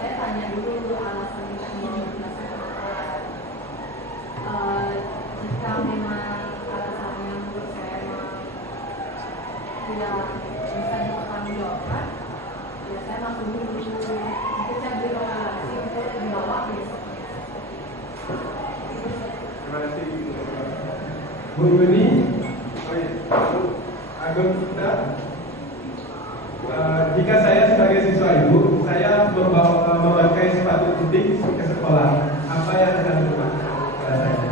saya tanya dulu alasan tidak membawa tugas apa. Jika memang alasannya menurut saya tidak bisa dipertanggungjawabkan, ya saya langsung dulu. Nanti saya beri rekomendasi untuk membawa besok. Terima kasih Bu Yuni. Agung kita, jika saya sebagai siswa ibu, saya memakai sepatu putih ke sekolah, apa yang akan dilakukan pada saya?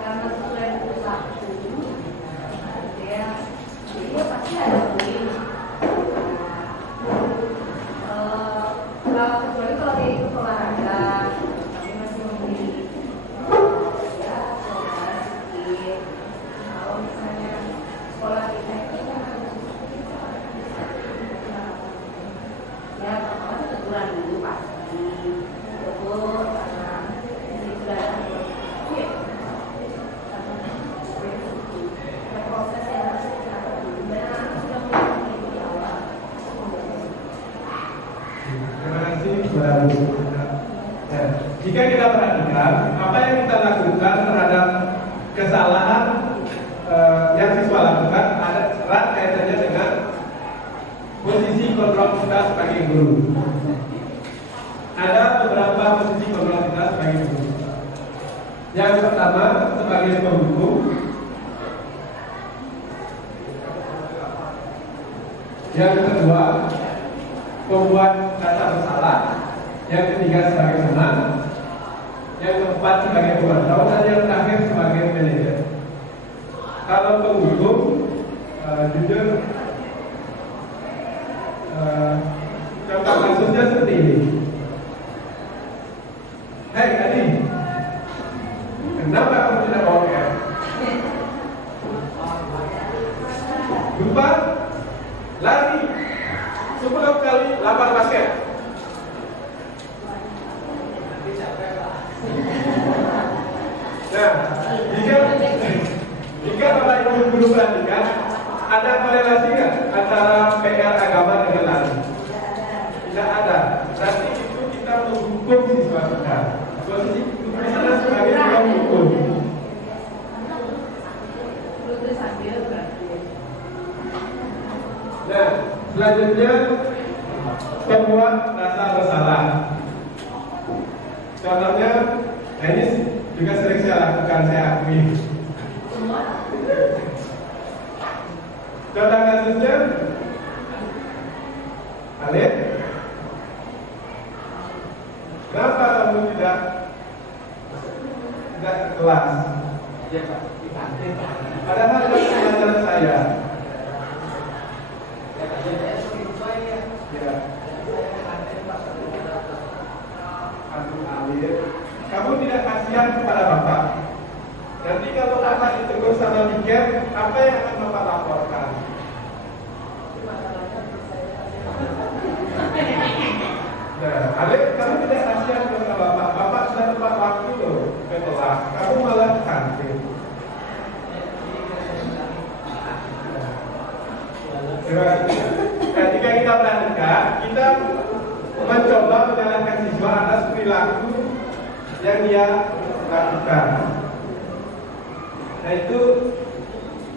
Karena sesuai buku 1, ya, jadi pasti ada bullying. Kecuali kalau dia ikut olahraga, tapi masih membeli. Ya, coba sedikit. Kalau misalnya sekolah kita itu kan harus ya, pertama itu teguran dulu pasti. Tegur karena ini sudah ada proses yang harus kita lakukan dan sudah mulai di awal. Terima kasih kepada Bu. Ya, jika kita perhatikan apa yang kita lakukan terhadap kesalahan yang siswa lakukan ada erat kaitannya dengan posisi kontrol kita sebagai guru. Ada beberapa posisi kontrol kita sebagai guru. Yang pertama sebagai penghukum, yang kedua pembuat rasa bersalah, yang ketiga sebagai teman, yang keempat sebagai pemantau, dan yang terakhir sebagai manajer. Kalau penghukum, jujur, contoh kasusnya seperti ini. Hei Adi, kenapa kamu tidak bawa PR? Lupa, lari 10 kali lapar basket. Nah, jika Bapak Ibu guru perhatikan, ada korelasi nggak antara PR agama dengan lari? Tidak ada. Berarti itu kita menghukum siswa kita. Posisi kita sebagai penghukum. Nah, selanjutnya pembuat rasa bersalah. Contohnya, nah ini juga sering saya lakukan, saya akui. Contoh kasusnya, Alif, kenapa kamu tidak ke kelas? Ya Pak, padahal itu pelajaran saya. Ya. Aduh Alif, kamu tidak kasihan kepada Bapak. Nanti kalau Bapak ditegur sama tiket, apa yang akan Bapak laporkan? Nah, Alif, kamu tidak kasihan kepada Bapak. Bapak sudah tepat waktu loh ke kelas. Kamu malah ke kantin. Terima kasih. Nah, jika kita perhatikan, kita mencoba menyalahkan siswa atas perilaku yang dia lakukan. Nah itu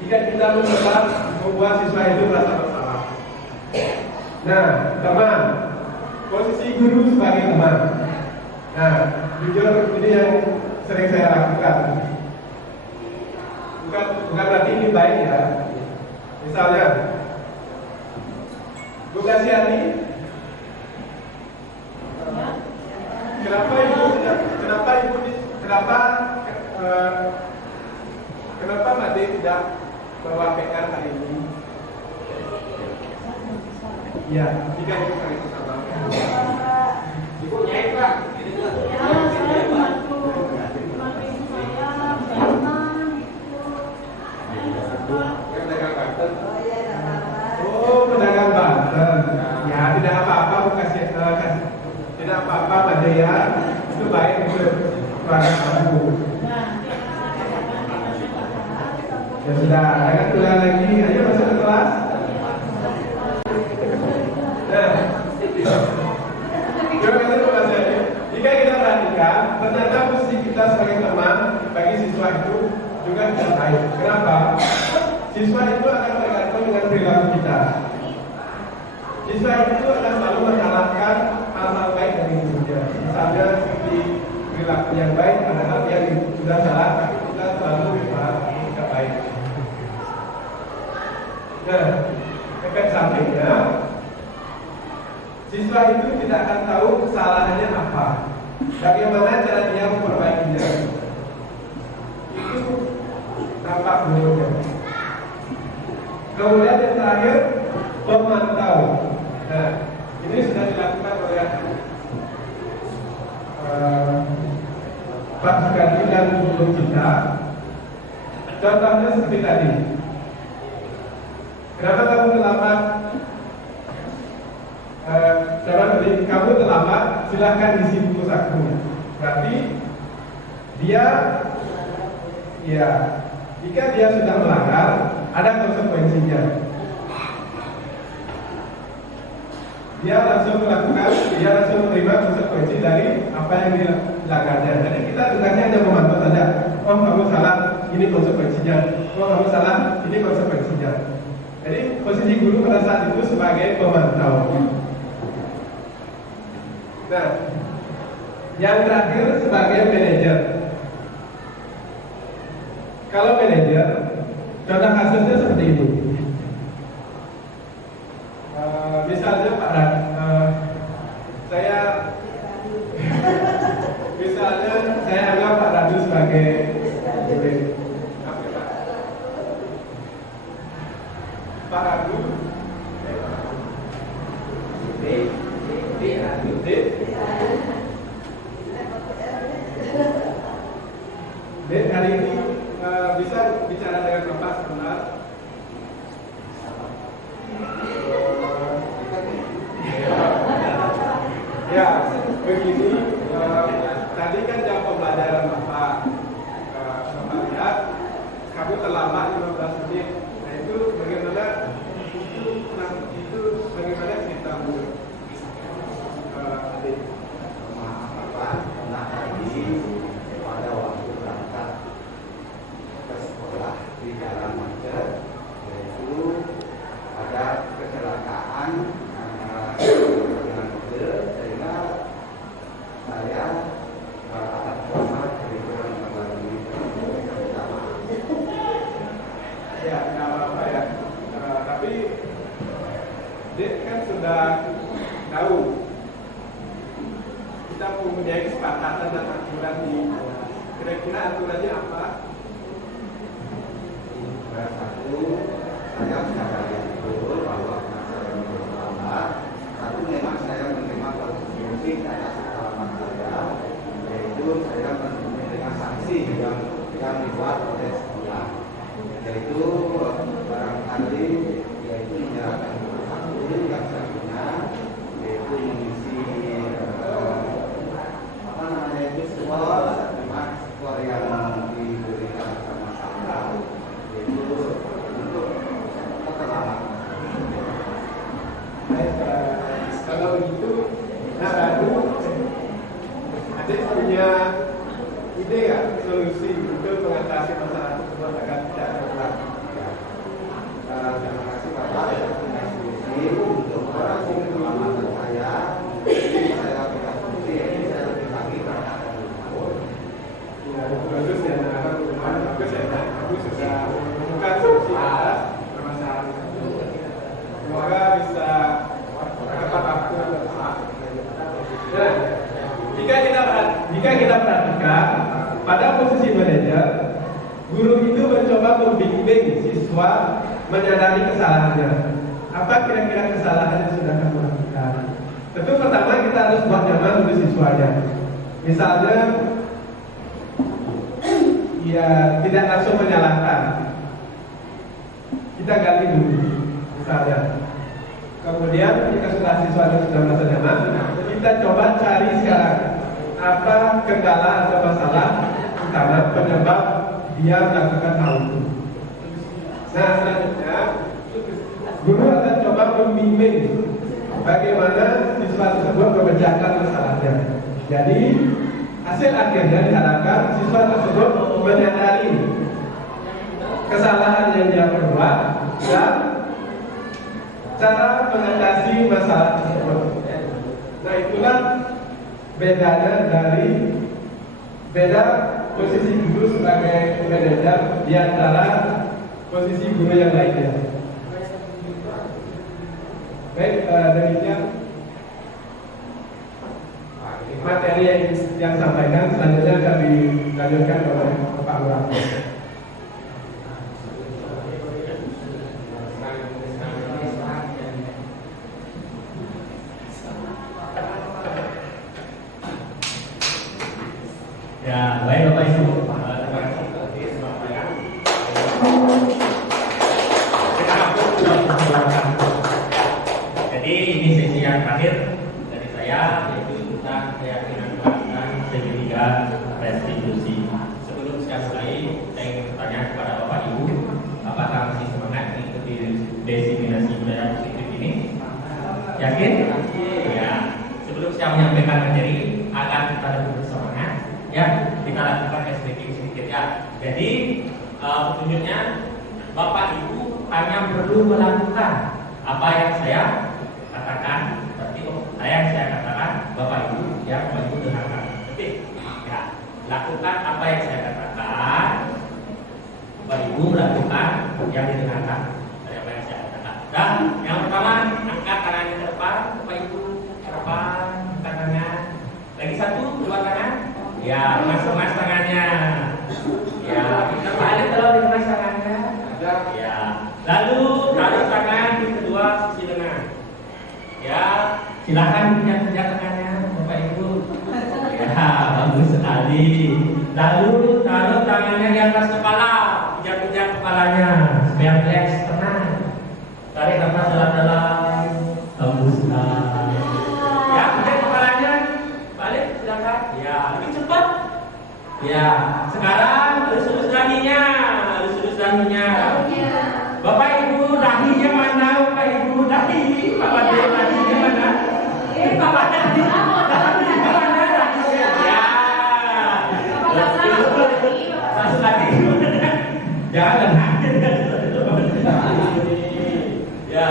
jika kita mencoba membuat siswa itu merasa bersalah. Nah teman, posisi guru sebagai teman. Nah, jujur ini yang sering saya lakukan. Bukan berarti ini baik ya. Misalnya, Bu Kasiani, kenapa Mbak D tidak bawa PR hari ini? Iya, jika itu hari pertama. Ibu nyai Pak. Saya bantu ibu saya bantuan Yang dagang Banten. Oh, pedagang Banten. Ya, tidak apa-apa, Bu tidak apa-apa, Mbak D ya. Itu baik untuk keluarga kamu. Ya sudah, jangan ulang lagi. Ayo masuk ke kelas. Nah, terima kasih Pak Seni. Jika kita perhatikan, ternyata posisi kita sebagai teman bagi siswa itu juga tidak baik. Kenapa? Siswa itu akan tergantung dengan perilaku kita. Siswa itu akan selalu mengharapkan hal-hal baik dari gurunya. Misalnya seperti perilaku yang baik, padahal yang sudah salah, tapi kita selalu tidak baik. Nah, efek sampingnya, siswa itu tidak akan tahu kesalahannya apa, bagaimana cara dia memperbaikinya. Itu dampak buruknya. Kemudian yang terakhir, pemantau. Nah, ini sudah dilakukan oleh Pak Sugandi dan guru kita. Contohnya seperti tadi. Kenapa kamu terlambat? Kamu terlambat, silahkan isi buku saku. Berarti dia, ya, jika dia sudah melanggar, ada konsekuensinya. Dia langsung melakukan, dia langsung menerima konsekuensi dari apa yang dilanggarnya. Jadi kita tugasnya hanya memantau saja. Oh, kamu salah, ini konsekuensinya. Oh, kamu salah, ini konsekuensinya. Jadi posisi guru pada saat itu sebagai pemantau. Nah, yang terakhir sebagai manajer. Kalau manajer, contoh kasusnya seperti ini. Misalnya Pak saya anggap Pak Radu sebagai murid. Pak Radu, Dek, hari ini bisa bicara dengan Bapak sebentar? Ya, begini. Tadi kan jam pembelajaran Bapak lihat, kamu terlambat 15 menit. Nah itu bagaimana? Itu bagaimana ceritamu? Adik. Maaf Bapak, nah tadi pada waktu berangkat ke sekolah di jalan macet, yaitu ada kecelakaan dengan mobil, sehingga saya atas kuasa dari kurang kembali bersama. Ya, tidak apa-apa ya. Tapi Dek kan sudah tahu kita mempunyai kesepakatan dan aturan di kira-kira aturannya apa? Satu, saya sadari betul bahwa saya terlambat. Satu, memang saya menerima konsekuensi atas kesalahan saya, yaitu saya menerima sanksi yang dibuat oleh sekolah, yaitu barangkali yaitu menyerahkan satu yang saya punya, yaitu mengisi skor yang diberikan sama saya, yaitu untuk keterlambatan. Kalau begitu, nah Radu, Adik punya ide nggak solusi untuk mengatasi masalah tersebut agar tidak terulang? Terima kasih Bapak. Solusi untuk keselamatan saya. Semoga bisa tepat waktu. Nah, jika kita perhatikan pada posisi manajer, guru itu mencoba membimbing siswa menyadari kesalahannya. Apa kira-kira kesalahan yang sudah kamu lakukan? Tentu pertama kita harus buat nyaman untuk siswanya. Misalnya, ya tidak langsung menyalahkan. Kita ganti dulu, misalnya. Kemudian jika siswanya sudah merasa nyaman, kita coba cari sekarang apa kendala atau masalah utama penyebab dia melakukan hal itu. Nah, selanjutnya guru akan coba membimbing bagaimana siswa tersebut memecahkan masalahnya. Jadi hasil akhirnya diharapkan siswa tersebut menyadari kesalahan yang dia perbuat dan cara mengatasi masalah tersebut. Nah, itulah bedanya dari beda posisi guru sebagai manajer di antara posisi guru yang lainnya. Baik, demikian materi yang sampaikan. Selanjutnya akan dilanjutkan oleh Pak Lurah. Ya, baik Bapak Ibu. Jadi ini sesi yang terakhir dari saya, yaitu tentang keyakinan kelas dan segitiga restitusi. Sebelum saya mulai, saya ingin bertanya kepada Bapak Ibu, apakah masih semangat mengikuti desiminasi budaya positif ini? Yakin? Ya. Sebelum saya menyampaikan materi, agar kita lebih bersemangat, ya kita lakukan sedikit ya. Jadi petunjuknya, Bapak Ibu hanya perlu melakukan apa yang saya katakan. Berarti yang saya katakan, Bapak Ibu yang Bapak Ibu dengarkan. Oke, ya, lakukan apa yang saya katakan. Bapak Ibu lakukan yang didengarkan dari apa yang saya katakan. Dan yang pertama, angkat tangannya ke depan, Bapak Ibu ke depan, angkat tangan. Lagi satu, dua tangan. Ya, mas tangannya. Ya, kita balik kalau dimas tangannya. Ya, lalu taruh tangan di kedua sisi lengan. Ya, silakan punya tangannya, Bapak Ibu. Ya, bagus sekali. Lalu taruh tangannya di atas kepala, pijak kepalanya, supaya relax, tenang. Tarik nafas dalam-dalam, hembuskan. Ya, pijak kepalanya, balik, silakan. Ya, lebih cepat. Ya, sekarang lurus dahinya, lurus dahinya. Bapak Ibu, dahinya mana? Bapak Ibu, dahi. Bapak Ibu, dahinya mana? Bapak dahi. Dahinya mana? Dahinya. Ya. Langsung lagi. Jangan. Ya,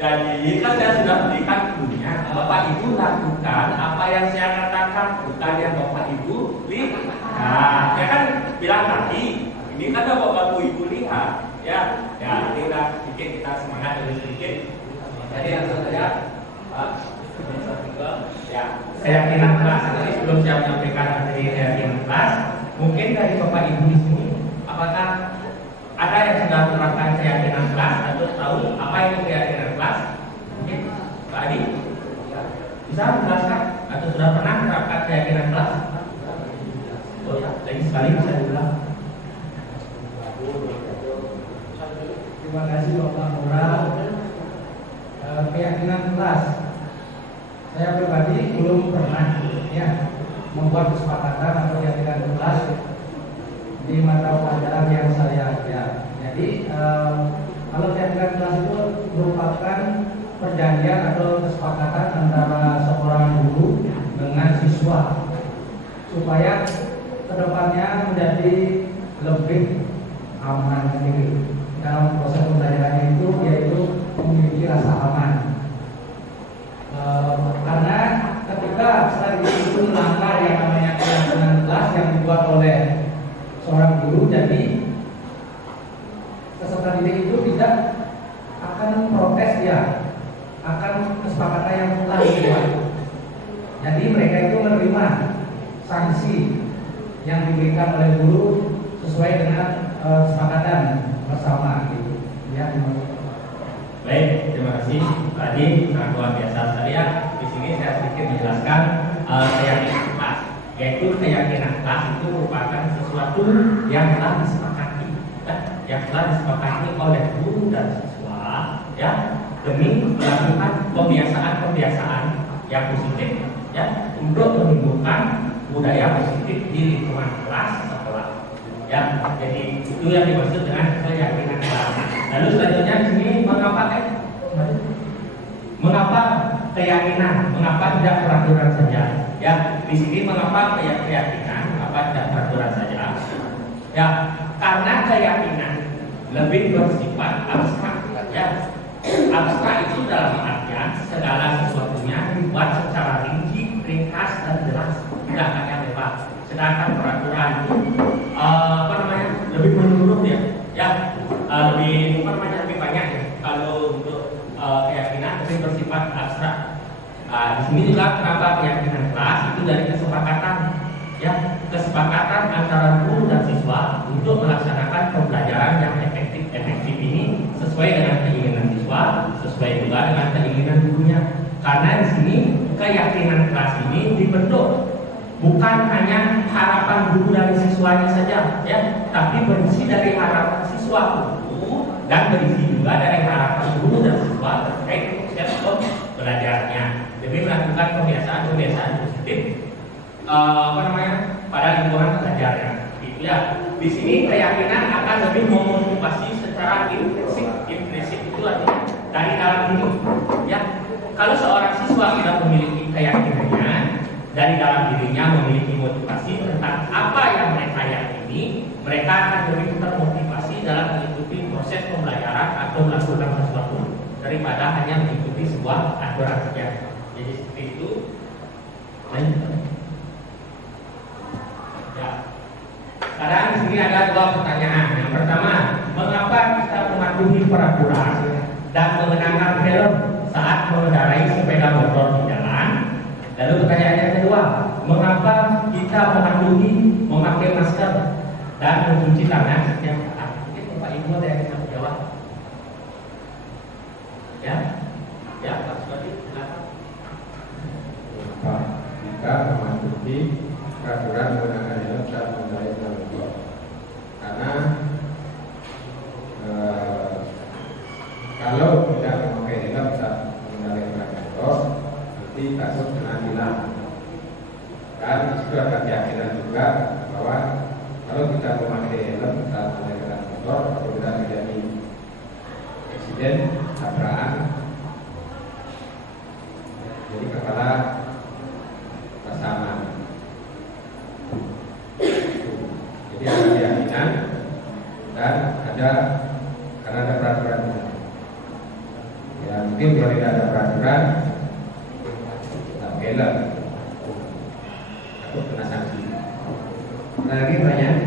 jadi kan saya sudah berikan dulunya. Bapak Ibu lakukan apa yang saya katakan, bukan yang Bapak Ibu lihat. Nah, saya kan bilang tadi, ini kan Bapak Ibu lihat. Ya, ini udah bikin kita semangat lebih sedikit. Jadi yang saya ya, keyakinan kelas tadi sebelum saya menyampaikan materi keyakinan kelas, mungkin dari Bapak Ibu di sini, apakah ada yang sudah menerapkan keyakinan kelas atau tahu apa itu keyakinan kelas? Mungkin Pak Adi bisa menjelaskan atau sudah pernah menerapkan keyakinan kelas? Oh ya, lagi sekali bisa diulang. Terima kasih Bapak Lurah. Keyakinan kelas, saya pribadi belum pernah ya membuat kesepakatan atau keyakinan kelas di mata pelajaran yang saya ajar. Jadi kalau keyakinan kelas itu merupakan perjanjian atau kesepakatan antara seorang guru dengan siswa supaya kedepannya menjadi lebih aman sendiri dalam proses pembelajaran itu, yaitu memiliki rasa aman. Karena ketika strategi itu melanggar yang namanya keyakinan kelas yang dibuat oleh seorang guru, jadi peserta didik itu tidak akan protes dia, akan kesepakatan yang telah dibuat. Jadi mereka itu menerima sanksi yang diberikan oleh guru sesuai dengan kesepakatan bersama gitu. Ya, baik, terima kasih Pak Adi, sangat luar biasa sekali ya. Di sini saya sedikit menjelaskan keyakinan kelas, yaitu keyakinan kelas itu merupakan sesuatu yang telah disepakati, yang telah disepakati oleh guru dan siswa, ya, demi melakukan kebiasaan-kebiasaan yang positif, ya, untuk menimbulkan budaya positif di lingkungan kelas sekolah. Ya, jadi itu yang dimaksud dengan keyakinan kelas. Lalu selanjutnya di sini mengapa keyakinan, mengapa tidak peraturan saja? Ya, di sini mengapa keyakinan, mengapa tidak peraturan saja? Ya, karena keyakinan lebih bersifat abstrak. Ya, abstrak itu dalam artian segala sesuatunya dibuat secara rinci, ringkas dan jelas, tidak kayak bebas. Sedangkan peraturan itu lebih menurut ya, lebih lebih banyak ya. Kalau untuk keyakinan lebih bersifat abstrak. Di sini juga kenapa keyakinan kelas itu dari kesepakatan, ya, kesepakatan antara guru dan siswa untuk melaksanakan pembelajaran yang efektif ini sesuai dengan keinginan siswa, sesuai juga dengan keinginan gurunya. Karena di sini keyakinan kelas ini dibentuk bukan hanya harapan guru dari siswanya saja, ya, tapi berisi dari harapan siswa guru dan berisi juga dari harapan guru dan siswa terkait proses belajarnya demi melakukan kebiasaan-kebiasaan positif pada lingkungan belajarnya. Gitu ya. Di sini keyakinan akan lebih memotivasi secara implisit itu artinya dari dalam diri. Ya, kalau seorang siswa tidak memiliki keyakinannya, dari dalam dirinya memiliki motivasi tentang apa yang mereka yakini, mereka akan lebih termotivasi dalam mengikuti proses pembelajaran atau melakukan sesuatu daripada hanya mengikuti sebuah aturan saja. Jadi seperti itu. Ya. Sekarang di sini ada dua pertanyaan. Yang pertama, mengapa kita mematuhi peraturan dan mengenakan helm saat mengendarai sepeda motor di jalan? Lalu pertanyaan yang kedua, mengapa kita mematuhi memakai masker dan mencuci tangan setiap saat? Mungkin Bapak Ibu ada yang bisa menjawab? Ya, ya Pak Sukadi, silakan. Kita mematuhi peraturan menggunakan helm saat mengendarai sepeda motor, karena kalau tidak memakai helm saat mengendarai sepeda motor, nanti takut kena tilang. Dan itu ada keyakinan juga bahwa kalau kita memakai helm saat mengendarai sepeda motor, apabila terjadi insiden tabrakan, jadi kepala pasangan. Jadi ada keyakinan dan ada karena ada peraturan. Ya mungkin kalau tidak ada peraturan, tak helm, takut kena sanksi. Ada lagi pertanyaan?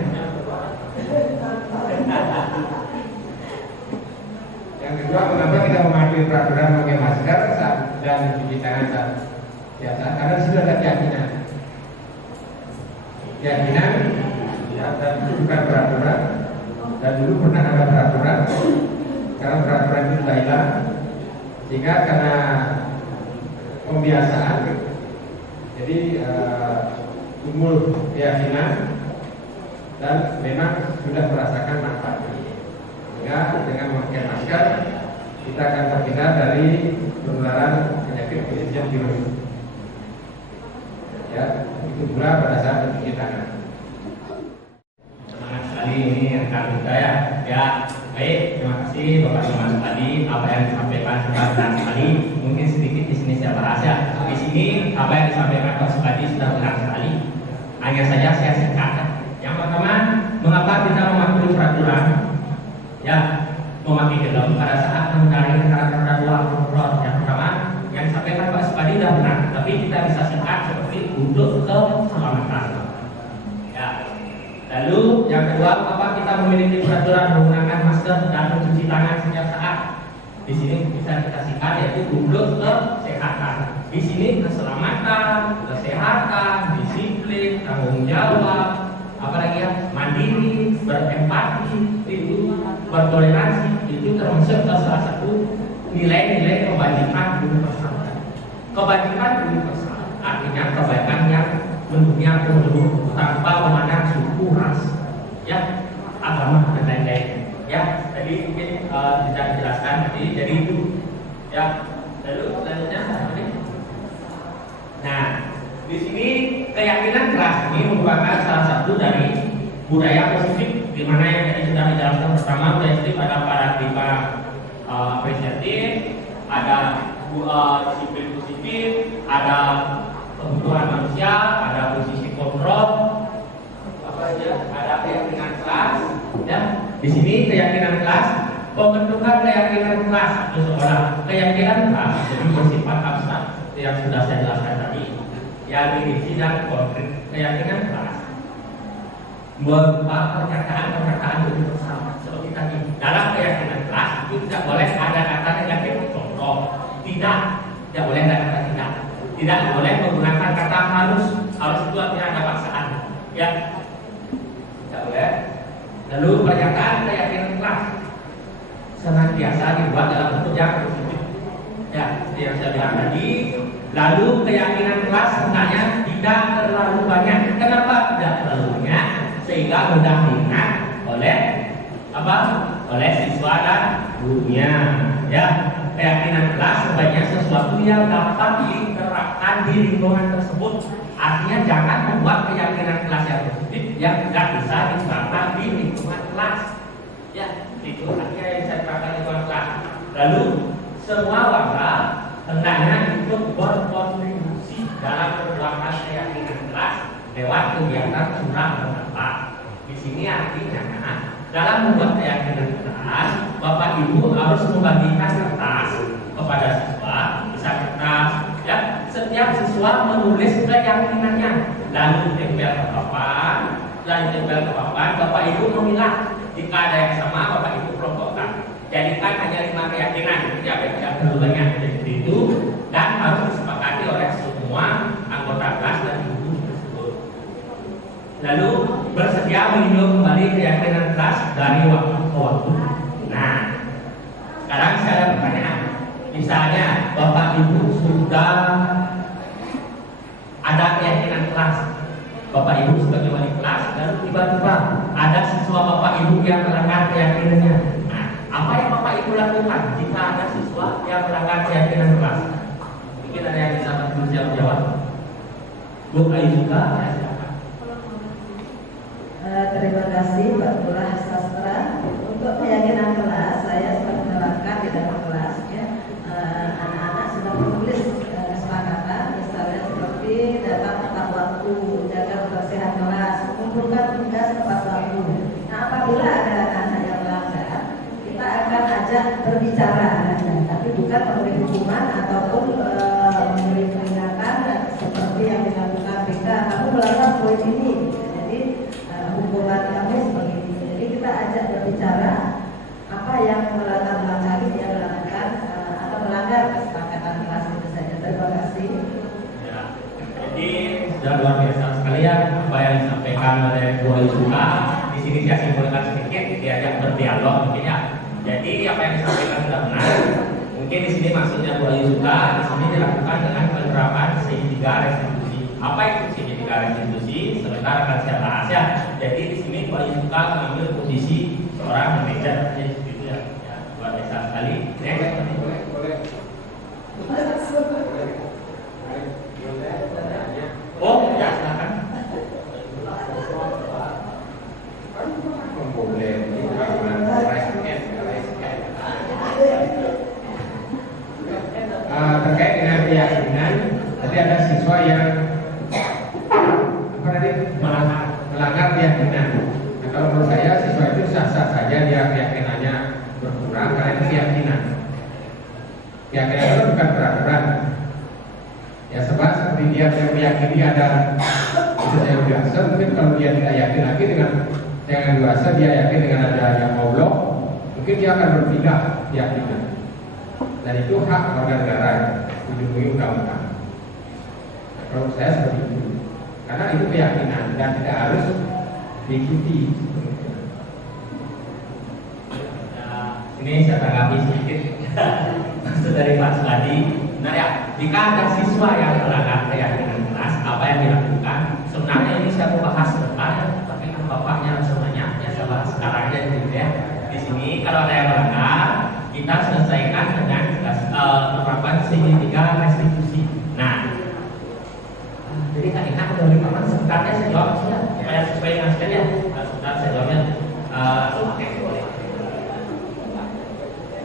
Yang kedua, mengapa kita mematuhi peraturan memakai masker dan mencuci tangan saat biasa? Karena di situ ada keyakinan. Keyakinan ya, dan itu bukan peraturan. Dan dulu pernah ada peraturan, sekarang peraturan itu sudah hilang. Sehingga karena pembiasaan, jadi tumbuh keyakinan dan memang sudah merasakan manfaatnya. Sehingga dengan memakai masker kita akan terhindar dari penularan penyakit yang virus. Ya, itu pula pada saat mencuci tangan. Semangat sekali ini rekan kita ya. Ya, baik, terima kasih Bapak Iman tadi apa yang disampaikan sudah benar sekali. Mungkin sedikit di sini saya bahas ya. Di sini apa yang disampaikan Pak Sukadi sudah benar sekali. Hanya saja saya singkat. Yang pertama, mengapa kita mematuhi peraturan? Ya, memakai helm pada saat mengendarai kendaraan roda 2. Yang pertama, yang disampaikan Pak Sukadi sudah benar, tapi kita bisa singkat seperti untuk keselamatan. Ya. Lalu yang kedua, mengapa kita memiliki peraturan menggunakan masker dan mencuci tangan setiap saat? Di sini bisa kita singkat yaitu gugus kesehatan. Di sini keselamatan, kesehatan, disiplin, tanggung jawab, apalagi ya, mandiri, berempati, itu bertoleransi, itu termasuk salah satu nilai-nilai kebajikan universal. Kebajikan universal artinya kebaikan yang bentuknya umum tanpa memandang suku, ras, ya, agama dan lain-lain. Ya, tadi mungkin tidak dijelaskan nanti. Jadi itu, ya. Lalu selanjutnya, nah, di sini keyakinan keras ini merupakan salah satu dari budaya positif, di mana yang tadi sudah dijelaskan pertama budaya positif ada paradigma apresiatif, ada disiplin positif, ada kebutuhan manusia, ada posisi kontrol, apa aja, ada keyakinan kelas, ya. Di sini keyakinan kelas, pembentukan keyakinan kelas seseorang, keyakinan kelas jadi bersifat abstrak yang sudah saya jelaskan tadi, yang diisi dan konkret. Keyakinan kelas berupa pernyataan universal seperti tadi. Dalam keyakinan kelas itu tidak boleh ada kata negatif, contoh, tidak boleh ada kata tidak boleh menggunakan kata harus itu artinya ada paksaan, ya, tidak boleh. Lalu pernyataan keyakinan kelas senantiasa dibuat dalam bentuk yang positif, ya, yang saya bilang tadi. Lalu keyakinan kelas sebenarnya tidak terlalu banyak. Kenapa tidak terlalu banyak? Sehingga mudah diingat oleh oleh siswa dan gurunya, ya. Keyakinan kelas sebaiknya sesuatu yang dapat diterapkan di lingkungan tersebut. Artinya jangan membuat keyakinan kelas yang positif yang tidak bisa diterapkan di lingkungan kelas. Ya, itu artinya yang bisa diterapkan di lingkungan kelas. Lalu semua warga hendaknya ikut berkontribusi dalam perjuangan keyakinan kelas lewat kegiatan surah bermanfaat. Di sini artinya dalam membuat keyakinan kelas, Bapak Ibu harus membagikan kertas kepada siswa, bisa kertas, ya. Setiap siswa menulis keyakinannya, lalu ditempel ke papan, Bapak Ibu memilah. Jika ada yang sama, Bapak Ibu kelompokkan. Jadikan hanya 5 keyakinan, tidak terlalu banyak seperti itu, dan harus disepakati oleh semua anggota kelas dan guru tersebut. Lalu bersedia meninjau kembali keyakinan kelas dari waktu ke waktu. Nah, sekarang saya ada pertanyaan. Misalnya Bapak Ibu sudah ada keyakinan kelas, Bapak Ibu sebagai wali kelas, lalu tiba-tiba ada siswa Bapak Ibu yang melanggar keyakinannya. Nah, apa yang Bapak Ibu lakukan jika ada siswa yang melanggar keyakinan kelas? Mungkin ada yang bisa bantu jawab. Bu Ayu juga, ya, silakan. Terima kasih Pak Lurah Sastra. Untuk keyakinan kelas, saya sudah menerapkan di dalam kelas, ya. Anak-anak sudah menulis kesepakatan, misalnya seperti datang tepat waktu, jaga kebersihan kelas, kumpulkan tugas tepat waktu. Nah, apabila ada anak-anak yang melanggar, kita akan ajak berbicara, tapi bukan memberi hukuman ataupun memberi peringatan seperti yang dilakukan BK. Kamu melanggar poin ini, jadi hukuman kamu seperti ini. Jadi kita ajak berbicara apa yang melanggar dia melakukan atau melanggar kesepakatan kelas itu saja. Terima kasih. Ya, jadi sudah luar biasa sekali ya apa yang disampaikan oleh Bu Ayu. Di sini saya simpulkan sedikit, diajak berdialog mungkin ya. Jadi apa yang disampaikan sudah benar. Mungkin di sini maksudnya Bu Ayu di sini dilakukan dengan penerapan segitiga restitusi. Apa itu segitiga restitusi? Sebentar akan saya bahas ya. Jadi di sini Bu Ayu mengambil posisi seorang manajer, gitu ya. Ya, luar biasa sekali. Oh, ya silakan. Terkait dengan keyakinan, tadi ada siswa yang melanggar keyakinan. Nah, kalau menurut saya siswa itu sah-sah saja dia keyakinannya berkurang karena itu keyakinan. Keyakinan itu bukan peraturan. Ya sebab seperti dia meyakini ada sesuatu yang biasa, mungkin kalau dia tidak yakin lagi dengan yang biasa, dia yakin dengan ada yang Allah, mungkin dia akan berpindah keyakinan. dan itu hak warga negara dilindungi undang-undang. Nah, kalau saya seperti itu, karena itu keyakinan dan tidak harus diikuti. Ini saya tanggapi sedikit maksud dari Pak Sladi. Nah ya, jika ada siswa yang melanggar keyakinan kelas, apa yang dilakukan? Sebenarnya ini saya mau bahas depan, tapi kan bapaknya semuanya ya saya bahas sekarang aja gitu ya. Di sini kalau ada yang melanggar, kita selesaikan dengan penerapan segitiga restitusi. Nah, jadi kan enak dari paman sebentarnya saya jawab supaya sesuai dengan sekalian ya. Sebentar saya jawabnya. Oke, boleh.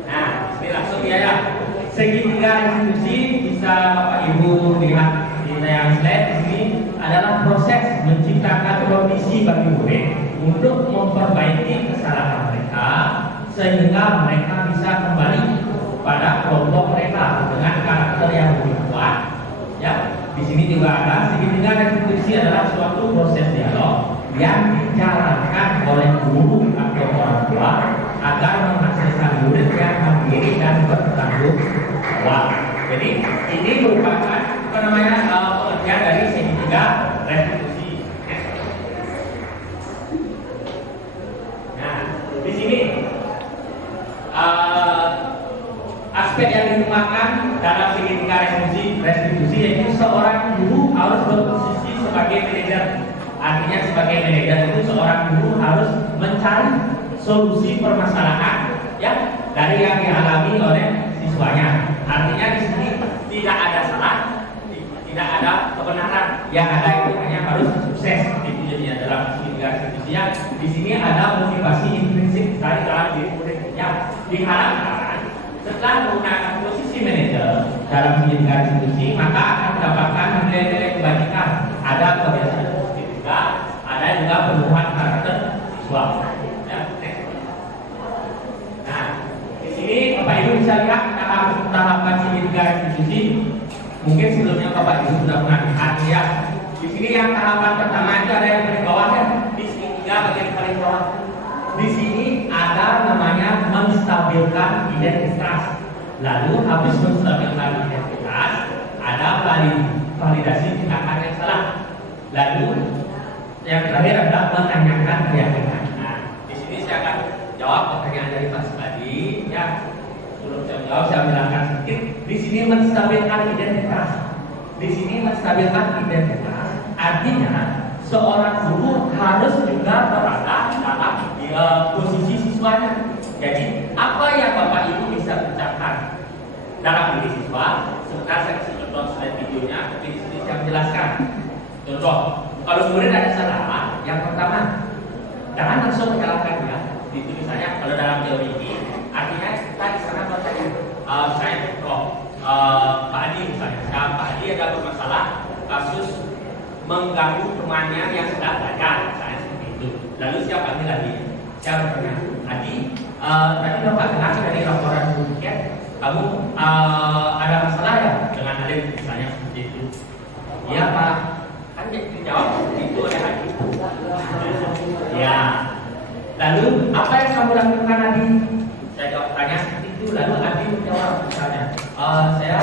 Nah, ini langsung ya. Segitiga restitusi bisa Bapak Ibu lihat di tayangan slide di sini adalah proses menciptakan kondisi bagi murid untuk memperbaiki kesalahan mereka sehingga mereka bisa kembali pada kelompok mereka dengan karakter yang lebih kuat. Ya, di sini juga ada segitiga restitusi adalah suatu proses dialog yang dijalankan oleh guru atau orang tua agar menghasilkan murid yang mandiri dan bertanggung jawab. Jadi ini merupakan pengertian dari segitiga restitusi. Nah, di sini aspek yang dikembangkan dalam segitiga restitusi yaitu seorang guru harus berposisi sebagai manajer. Artinya sebagai manajer itu seorang guru harus mencari solusi permasalahan ya dari yang dialami oleh siswanya. Artinya di sini tidak ada salah, tidak ada kebenaran. Yang ada itu hanya harus sukses. Itu jadinya dalam segitiga restitusinya. Di sini ada motivasi intrinsik dari dalam diri muridnya. Diharapkan setelah menggunakan posisi manajer dalam segitiga restitusi, maka akan mendapatkan nilai-nilai kebajikan. Ada kebiasaan positif juga, ada juga perubahan karakter siswa. Nah, di sini Bapak Ibu bisa lihat tahapan segitiga restitusi. Mungkin sebelumnya Bapak Ibu sudah pernah lihat ya. Di sini yang tahapan pertama itu ada yang paling bawah ya. Di segitiga bagian paling bawah. Di sini ada namanya menstabilkan identitas. Lalu habis menstabilkan identitas, ada validasi tindakan yang salah. Lalu yang terakhir adalah menanyakan keyakinan. Nah, di sini saya akan jawab pertanyaan dari Pak Sladi ya. Sebelum saya jawab, saya menjelaskan sedikit. Di sini menstabilkan identitas. Di sini menstabilkan identitas artinya seorang guru harus juga berada dalam posisi siswanya. Jadi apa yang Bapak Ibu bisa ucapkan dalam diri siswa? Sebentar saya kasih contoh slide videonya. Tapi di sini saya menjelaskan. Contoh, kalau murid ada salah, yang pertama jangan langsung menyalahkan dia. Itu misalnya kalau dalam teori ini, artinya kita di sana bertanya, misalnya Pak Adi misalnya, Pak Adi ada bermasalah kasus mengganggu temannya yang sedang belajar, misalnya seperti itu. Lalu siapa panggil lagi? Saya bertanya, Adi, tadi Bapak dengar dari laporan buku kamu ada masalah ya dengan Alif misalnya seperti itu. Iya Pak, kan dijawab itu oleh Adi. Ya. Lalu apa yang kamu lakukan Adi? Saya jawab tanya seperti itu. Lalu Adi menjawab misalnya, saya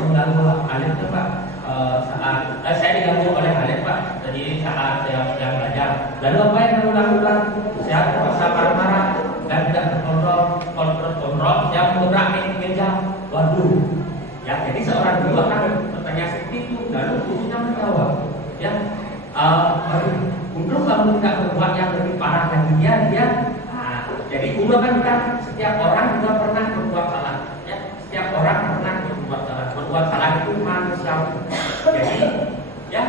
mengganggu Alif itu Pak. Saat saya diganggu oleh Alif Pak. Jadi saat saya sedang belajar. Lalu apa yang kamu lakukan? Saya terpaksa marah-marah dan tidak terkontrol. Saya menggerak meja. Waduh. Ya, jadi seorang guru akan bertanya seperti itu. Lalu gurunya menjawab. Ya, waduh. Untuk kamu tidak berbuat yang lebih parah dari dia. Jadi guru akan bilang setiap orang juga pernah berbuat salah. Ya, setiap orang pernah berbuat salah. Berbuat salah itu manusiawi. Jadi, ya,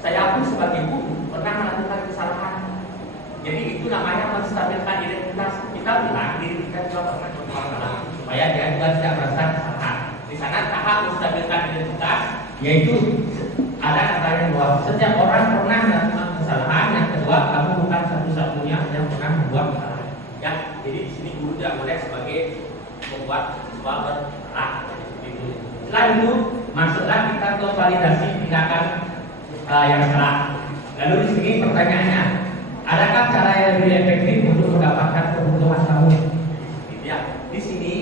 saya pun sebagai guru pernah melakukan kesalahan. Jadi itu namanya menstabilkan identitas. Kita bilang diri kita juga pernah berbuat salah supaya dia juga tidak merasa kesalahan. Di sana tahap menstabilkan identitas yaitu ada kata yang bahwa setiap orang pernah melakukan kesalahan. Yang kedua, kamu bukan satu-satunya yang pernah membuat kesalahan. Ya, jadi di sini guru tidak boleh sebagai membuat siswa bersalah. Gitu. Setelah itu, masuklah kita ke validasi tindakan yang salah. Lalu di sini pertanyaannya, adakah cara yang lebih efektif untuk mendapatkan kebutuhan kamu? Ya, di sini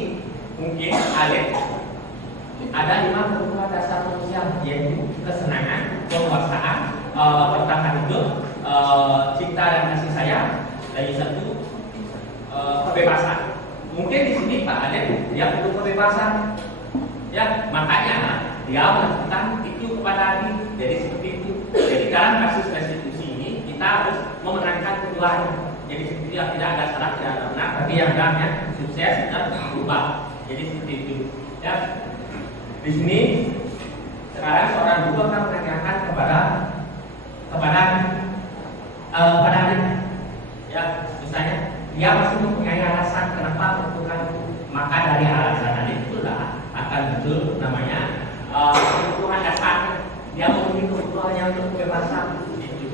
mungkin Alif ada 5 kebutuhan dasar manusia, yaitu kesenangan, penguasaan, bertahan hidup, cinta dan kasih sayang, dan yang satu kebebasan. Mungkin di sini Pak Alif dia butuh kebebasan, ya makanya dia melakukan itu kepada Adi. Jadi seperti itu. Jadi dalam kasus restitusi ini kita harus memenangkan keduanya. Jadi seperti itu, tidak ada salah, tidak ada benar, tapi yang dalamnya sukses dan berubah. Jadi seperti itu. Ya. Di sini sekarang seorang guru akan menanyakan kepada Adi. Ya, misalnya dia masih mempunyai alasan kenapa membutuhkan itu. Maka dari alasan Adi itulah akan betul namanya kebutuhan dasar. Dia memenuhi kebutuhannya untuk kebebasan itu.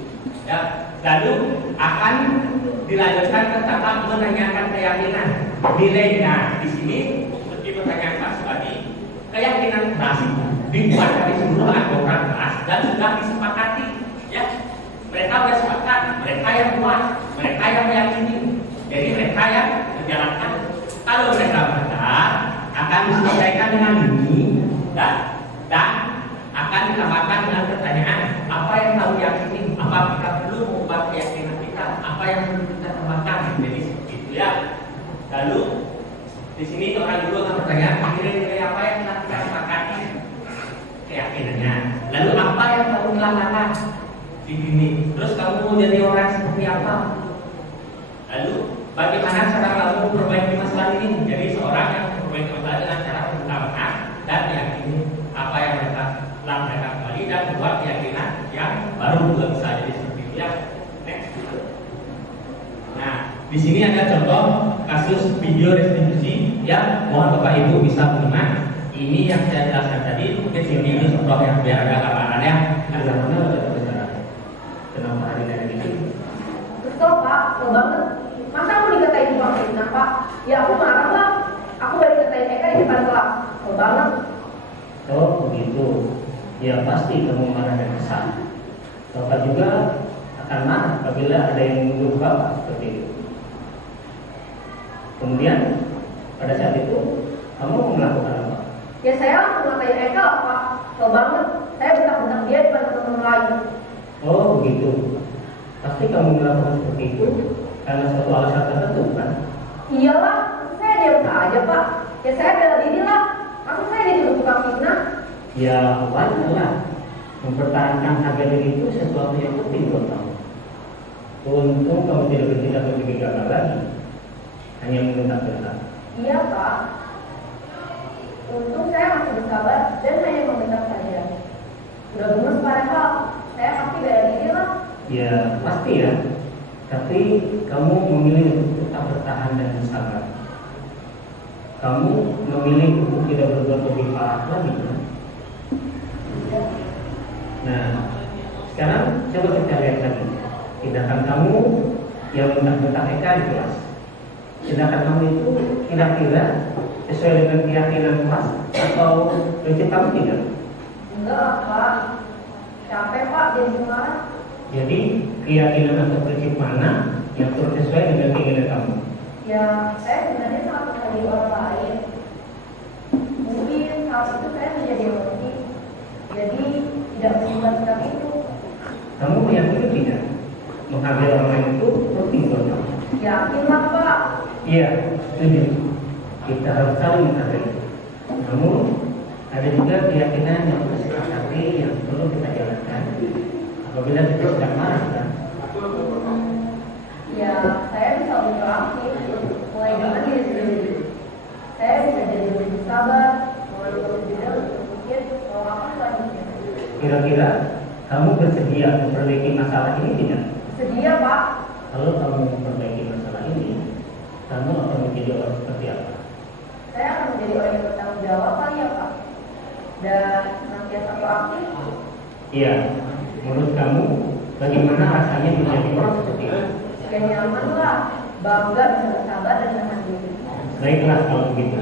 Ya, lalu akan dilanjutkan ke tahap menanyakan keyakinan nilainya. Di sini seperti pertanyaan Pak Subadi, keyakinan keras dibuat dari seluruh anggota kelas dan sudah disepakati. Ya, mereka bersepakat, mereka yang buat, mereka yang meyakini. Jadi mereka yang menjalankan. Kalau mereka benar, akan diselesaikan dengan ini dan akan ditambahkan dengan pertanyaan, apa yang kamu yakini? Apa kita perlu mengubah keyakinan kita? Apa yang perlu kita tambahkan? Jadi seperti itu ya. Lalu di sini orang dulu akan bertanya, nilai-nilai apa yang telah kita sepakati keyakinannya? Lalu apa yang kamu telah lakukan di sini? Terus kamu mau jadi orang seperti apa? Lalu bagaimana cara kamu memperbaiki masalah ini? Jadi seorang yang memperbaiki masalah dengan cara mengutamakan dan meyakini apa yang mereka kembali dan membuat keyakinan yang baru juga bisa jadi seperti itu ya. Next. Nah, di sini ada contoh kasus video restitusi ya. Mohon Bapak Ibu bisa menyimak. Ini yang saya jelaskan tadi. Mungkin sini itu contoh yang biar ada gambarannya. Ada mana kenapa hari ini? Betul Pak, betul banget. Masa aku dikatain tukang fitnah Pak? Ya aku marah lah. Aku balik dikatain Eka di depan kelas. Betul banget. Oh begitu. Ya pasti kamu marah dan kesal. Bapak juga akan marah apabila ada yang menuduh Bapak seperti itu. Kemudian pada saat itu kamu melakukan apa? Ya saya langsung ngatain Eka lah Pak. Betul banget. Saya bentak-bentak dia di depan teman-teman lain. Oh begitu. Pasti kamu melakukan seperti itu karena suatu alasan tertentu kan? Iyalah, saya diam aja Pak. Ya saya bela diri lah. Maksud saya dituduh tukang fitnah. Ya wajarlah. Mempertahankan harga diri itu sesuatu yang penting buat kamu. Untung kamu tidak bertindak lebih gagal lagi, hanya membentak-bentak. Iya Pak. Untung saya masih bersabar dan hanya membentak saja. Sudah gemes padahal saya pasti bela diri lah. Ya pasti ya. Tapi kamu memilih untuk tetap bertahan dan bersabar. Kamu memilih untuk tidak berbuat lebih parah lagi kan? Nah, sekarang coba kita lihat lagi tindakan kamu yang bentak-bentak Eka di kelas. Tindakan kamu itu kira-kira sesuai dengan keyakinan kelas atau prinsip kamu tidak? Enggak Pak. Capek Pak jadi marah. Jadi keyakinan atau prinsip mana yang sesuai dengan keinginan kamu? Ya, saya sebenarnya sangat menghargai orang lain. Mungkin saat itu saya menjadi emosi, jadi tidak menyimpan sikap itu. Kamu meyakini tidak? Menghargai orang lain itu penting buat kamu? Yakinlah Pak. Iya, setuju. Kita harus saling menghargai. Namun ada juga keyakinan yang kita sepakati yang perlu kita jalankan. Apabila kita sedang marah kan? Ya, saya bisa lebih proaktif, mulai dengan diri sendiri. Saya bisa jadi lebih sabar, mulai lebih berpikir bahwa apa selanjutnya. Kira-kira kamu bersedia memperbaiki masalah ini tidak? Sedia Pak. Kalau kamu memperbaiki masalah ini, kamu akan menjadi orang seperti apa? Saya akan menjadi orang yang bertanggung jawab kali ya Pak. Dan senantiasa proaktif. Iya. Menurut kamu, bagaimana rasanya menjadi orang seperti itu? Ya nyaman lah, bangga bisa bersabar dan menahan diri. Baiklah kalau begitu.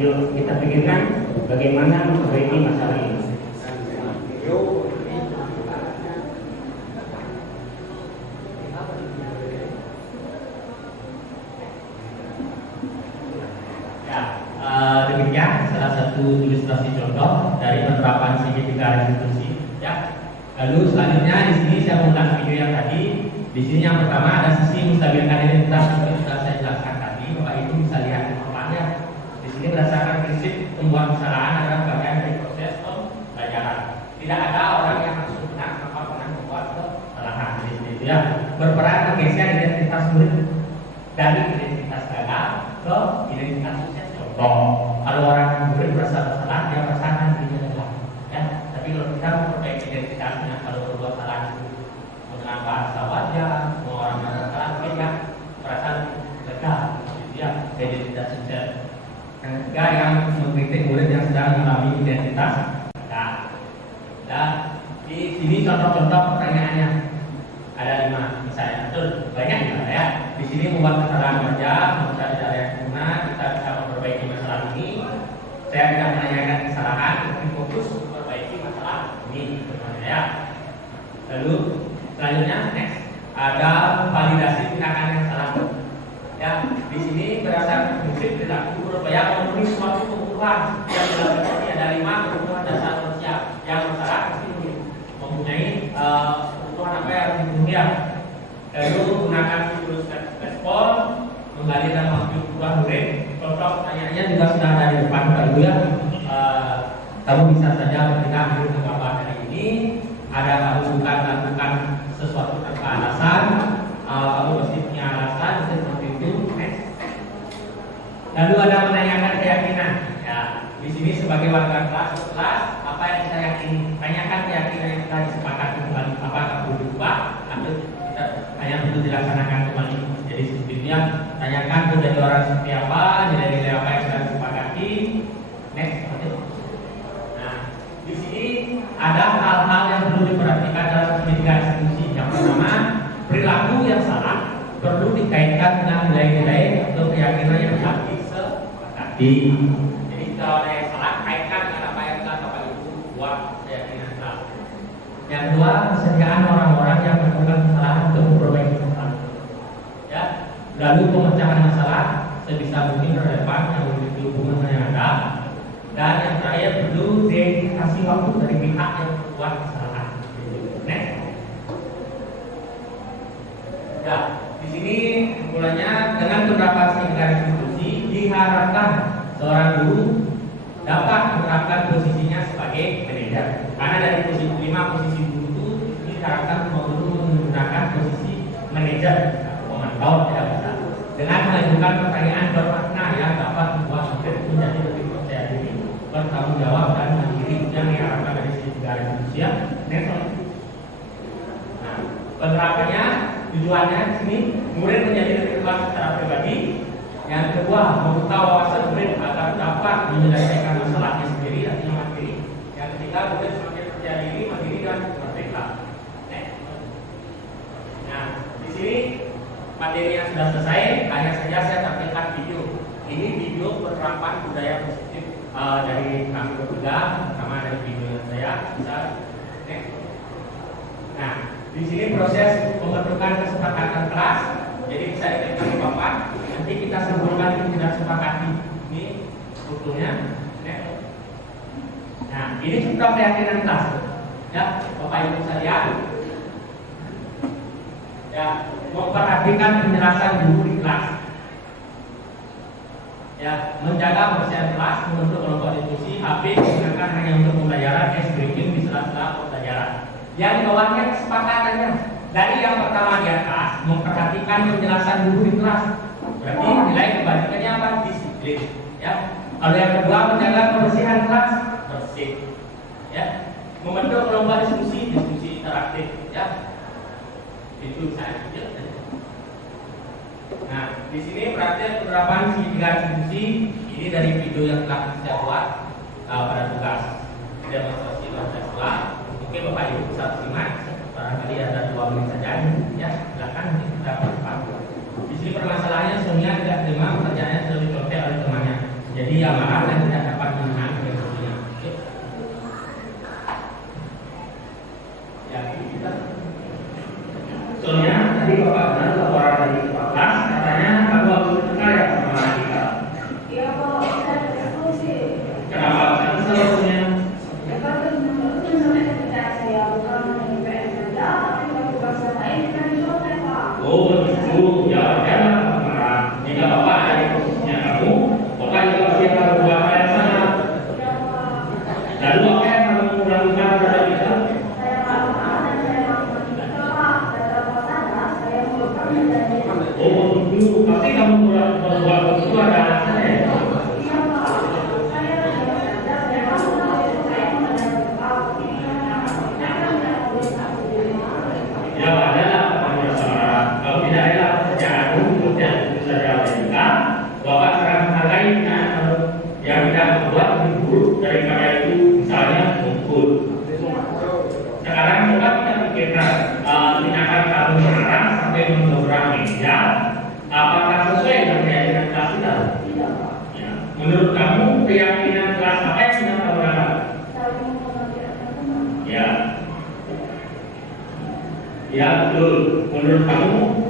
Yuk kita pikirkan bagaimana memperbaiki masalah ini. Ya, demikian demonstrasi contoh dari penerapan segitiga restitusi. Ya. Lalu selanjutnya di sini saya mengulas video yang tadi. Di sini yang pertama ada sisi menstabilkan identitas yang sudah saya jelaskan tadi. Bapak Ibu bisa lihat di papannya. Di sini berdasarkan prinsip pembuat kesalahan adalah bagian dari proses pembelajaran. Tidak ada orang yang langsung benar maka pernah membuat kesalahan. Jadi itu ya. Berperan menggeser identitas murid dari identitas gagal ke identitas sukses. Contoh, kalau orang murid merasa bersalah, dia merasakan dirinya gagal. Ya, tapi kalau kita memperbaiki identitasnya, kalau berbuat salah itu menggunakan bahasa wajar, mau orang merasa salah, dia perasaan gagal. Jadi ya, identitas sukses. Yang ketiga yang mengkritik murid yang sedang mengalami identitas gagal. Dan di sini contoh-contoh pertanyaannya ada 5 misalnya, betul banyak ya. Di sini membuat kesalahan wajar, tidak ada yang guna, kita bisa memperbaiki masalah ini. Saya tidak menanyakan kesalahan, tapi fokus memperbaiki masalah ini, ya. Lalu selanjutnya next ada validasi tindakan yang salah. Ya, di sini berdasarkan prinsip perilaku berupaya memenuhi suatu kebutuhan yang dilakukan ada 5 kebutuhan dasar manusia yang masyarakat pasti mempunyai kebutuhan apa yang harus dipenuhi. Lalu gunakan siklus respon, menggali dan mengajukan murid. Contoh pertanyaannya juga sudah ada di depan Bapak Ibu ya. Kamu bisa saja ketika ambil gambar hari ini ada kamu bukan lakukan sesuatu tanpa alasan, kamu pasti punya alasan seperti itu. Lalu ada menanyakan keyakinan. Ya, di sini sebagai warga kelas apa yang saya yakini, tanyakan keyakinan yang telah disepakati kembali, apakah perlu diubah atau hanya perlu dilaksanakan kembali. Jadi sebetulnya tanyakan menjadi orang seperti apa, nilai-nilai apa yang sudah disepakati. Next. Nah, di sini ada hal-hal yang perlu diperhatikan dalam pendidikan institusi. Yang pertama, perilaku yang salah perlu dikaitkan dengan nilai-nilai atau keyakinan yang telah disepakati. Jadi kalau ada yang salah, kaitkan dengan apa yang telah Bapak Ibu buat keyakinan salah. Yang kedua, kesediaan orang-orang yang melakukan kesalahan untuk memperbaiki kesalahan. Ya, lalu pemecahan masalah sebisa mungkin relevan yang memiliki hubungan dengan yang ada. Dan yang terakhir perlu dedikasi waktu dari pihak yang membuat kesalahan. Next. Ya, di sini kesimpulannya dengan penerapan segitiga institusi diharapkan seorang guru dapat menerapkan posisinya sebagai manajer. Karena dari posisi 5 posisi guru itu diharapkan guru menggunakan posisi manajer, pemantau tidak bisa. Dengan mengajukan pertanyaan bermakna yang dapat membuat murid menjadi lebih percaya diri, bertanggung jawab dan mandiri yang diharapkan dari segitiga institusi. Next. Nah, penerapannya tujuannya di sini murid menjadi lebih kuat secara pribadi. Yang kedua, membuka wawasan murid agar dapat menyelesaikan masalahnya sendiri artinya mandiri. Yang ketiga, murid semakin percaya diri, mandiri dan merdeka. Nah, di sini materi yang sudah selesai, hanya saja saya tampilkan video. Ini video penerapan budaya positif dari kami bertiga, pertama dari video saya bisa. Nah, di sini proses pembentukan kesepakatan kelas. Jadi bisa ditekan di papan. Nanti kita simpulkan yang tidak sepakati. Ini strukturnya. Nah, ini contoh keyakinan kelas. Ya, Bapak Ibu bisa lihat. Ya, memperhatikan penjelasan guru di kelas. Ya, menjaga kebersihan kelas, membentuk kelompok diskusi, HP digunakan hanya untuk pembelajaran, briefing di sela-sela pembelajaran. Yang di bawahnya kesepakatannya. Dari yang pertama di atas, memperhatikan penjelasan guru di kelas. Berarti nilai kebalikannya apa? Disiplin. Ya. Kalau yang kedua menjaga kebersihan kelas, bersih. Ya. Membentuk kelompok diskusi interaktif. Ya. Itu saya. Nah, di sini praktek penerapan segitiga institusi ini dari video yang telah saya buat pada tugas demonstrasi pada sekolah. Oke, Bapak Ibu bisa simak. Barangkali ada 2 menit saja. Ya, silakan kita percepat. Di sini permasalahannya Sonia tidak terima pekerjaannya sudah dicontek oleh temannya. Jadi ia marah dan tidak dapat menahan emosinya. Ya, kita. Sonia, tadi Bapak benar laporan dari kelas katanya kamu harus kenal ya sama kita. Iya, Pak. Saya diskusi. Kenapa? Kan selesai Ya betul. Menurut kamu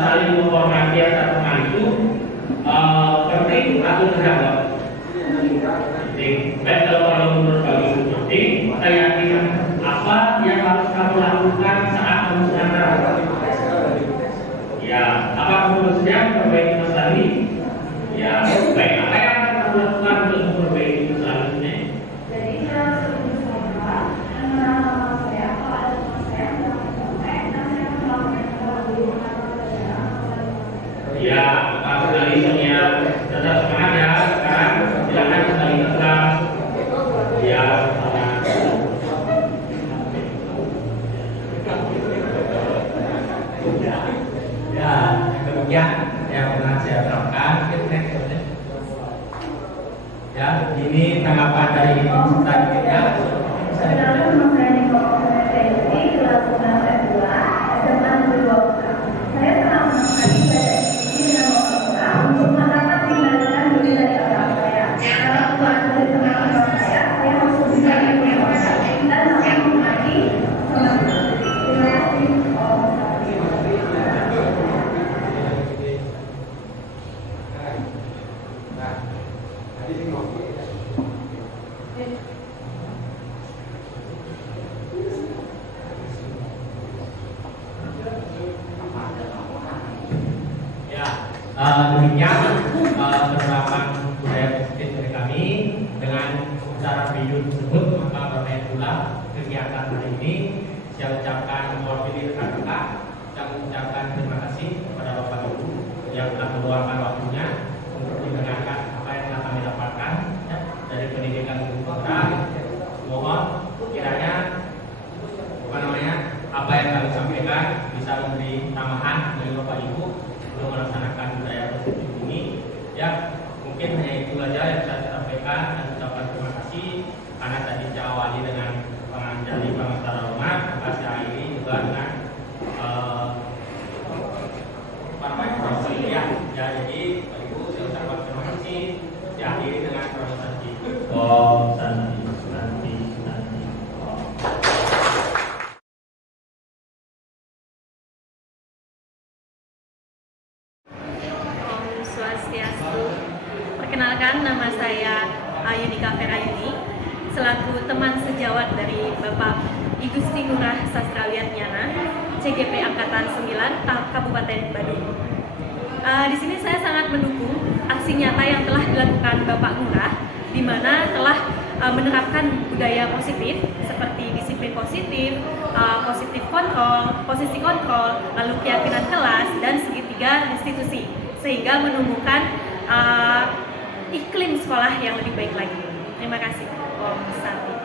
saling menghormati antar teman itu penting atau tidak, Pak? Penting. Baik, kalau menurut kamu penting, saya yakin apa yang harus kamu lakukan saat kamu sedang rapat? Ya, apa kamu sedang memperbaiki masalah ini? Ya, baik. Apa yang akan kamu lakukan untuk memperbaiki masalah ini? Jadi saya sering bersama mengenal saya, kalau ada teman saya yang sampai nanti saya melakukan dulu. Ya, Pak sekali Sonia, tetap semangat ya. Sekarang silakan kembali ke kelas. Ya, ya, demikian yang pernah saya terangkan. Ya, ini tanggapan dari peserta didiknya. Perkenalkan nama saya Nicole Fendi, kelas 6 SMA Negeri 2. Saya telah menangani belajar ini dengan membuka untuk mendapat mengendalikan diri dari orang saya. Dalam tujuan dari teman-teman saya harus bisa menginformasi dan langsung mengaji sama terima kasih. Demikian penerapan budaya positif dari kami dengan cara video tersebut, maka berakhir pula kegiatan hari ini. Saya ucapkan mewakili rekan-rekan, saya mengucapkan terima kasih kepada Bapak Ibu yang telah meluangkan waktunya untuk mendengarkan apa yang telah kami dapatkan ya, dari pendidikan guru putra. Mohon kiranya apa yang kami sampaikan bisa memberi tambahan bagi Bapak Ibu untuk melaksanakan budaya positif ini. Ya, mungkin hanya itu saja yang saya sampaikan dan ucapkan terima kasih karena tadi saya awali dengan pengajaran pengantar rumah, maka saya akhiri juga dengan proses ya. Jadi Bapak Ibu saya ucapkan terima kasih. Saya akhiri dengan proses santi. Oh, santi. Swastiastu. Perkenalkan, nama saya Yunika Ferayuni, selaku teman sejawat dari Bapak I Gusti Ngurah Sastrawiatnyana, CGP Angkatan 9 Kabupaten Badung. Di sini saya sangat mendukung aksi nyata yang telah dilakukan Bapak Ngurah, di mana telah menerapkan budaya positif seperti disiplin positif, positif kontrol, posisi kontrol, lalu keyakinan kelas dan segitiga institusi, sehingga menumbuhkan iklim sekolah yang lebih baik lagi. Terima kasih. Om Santi.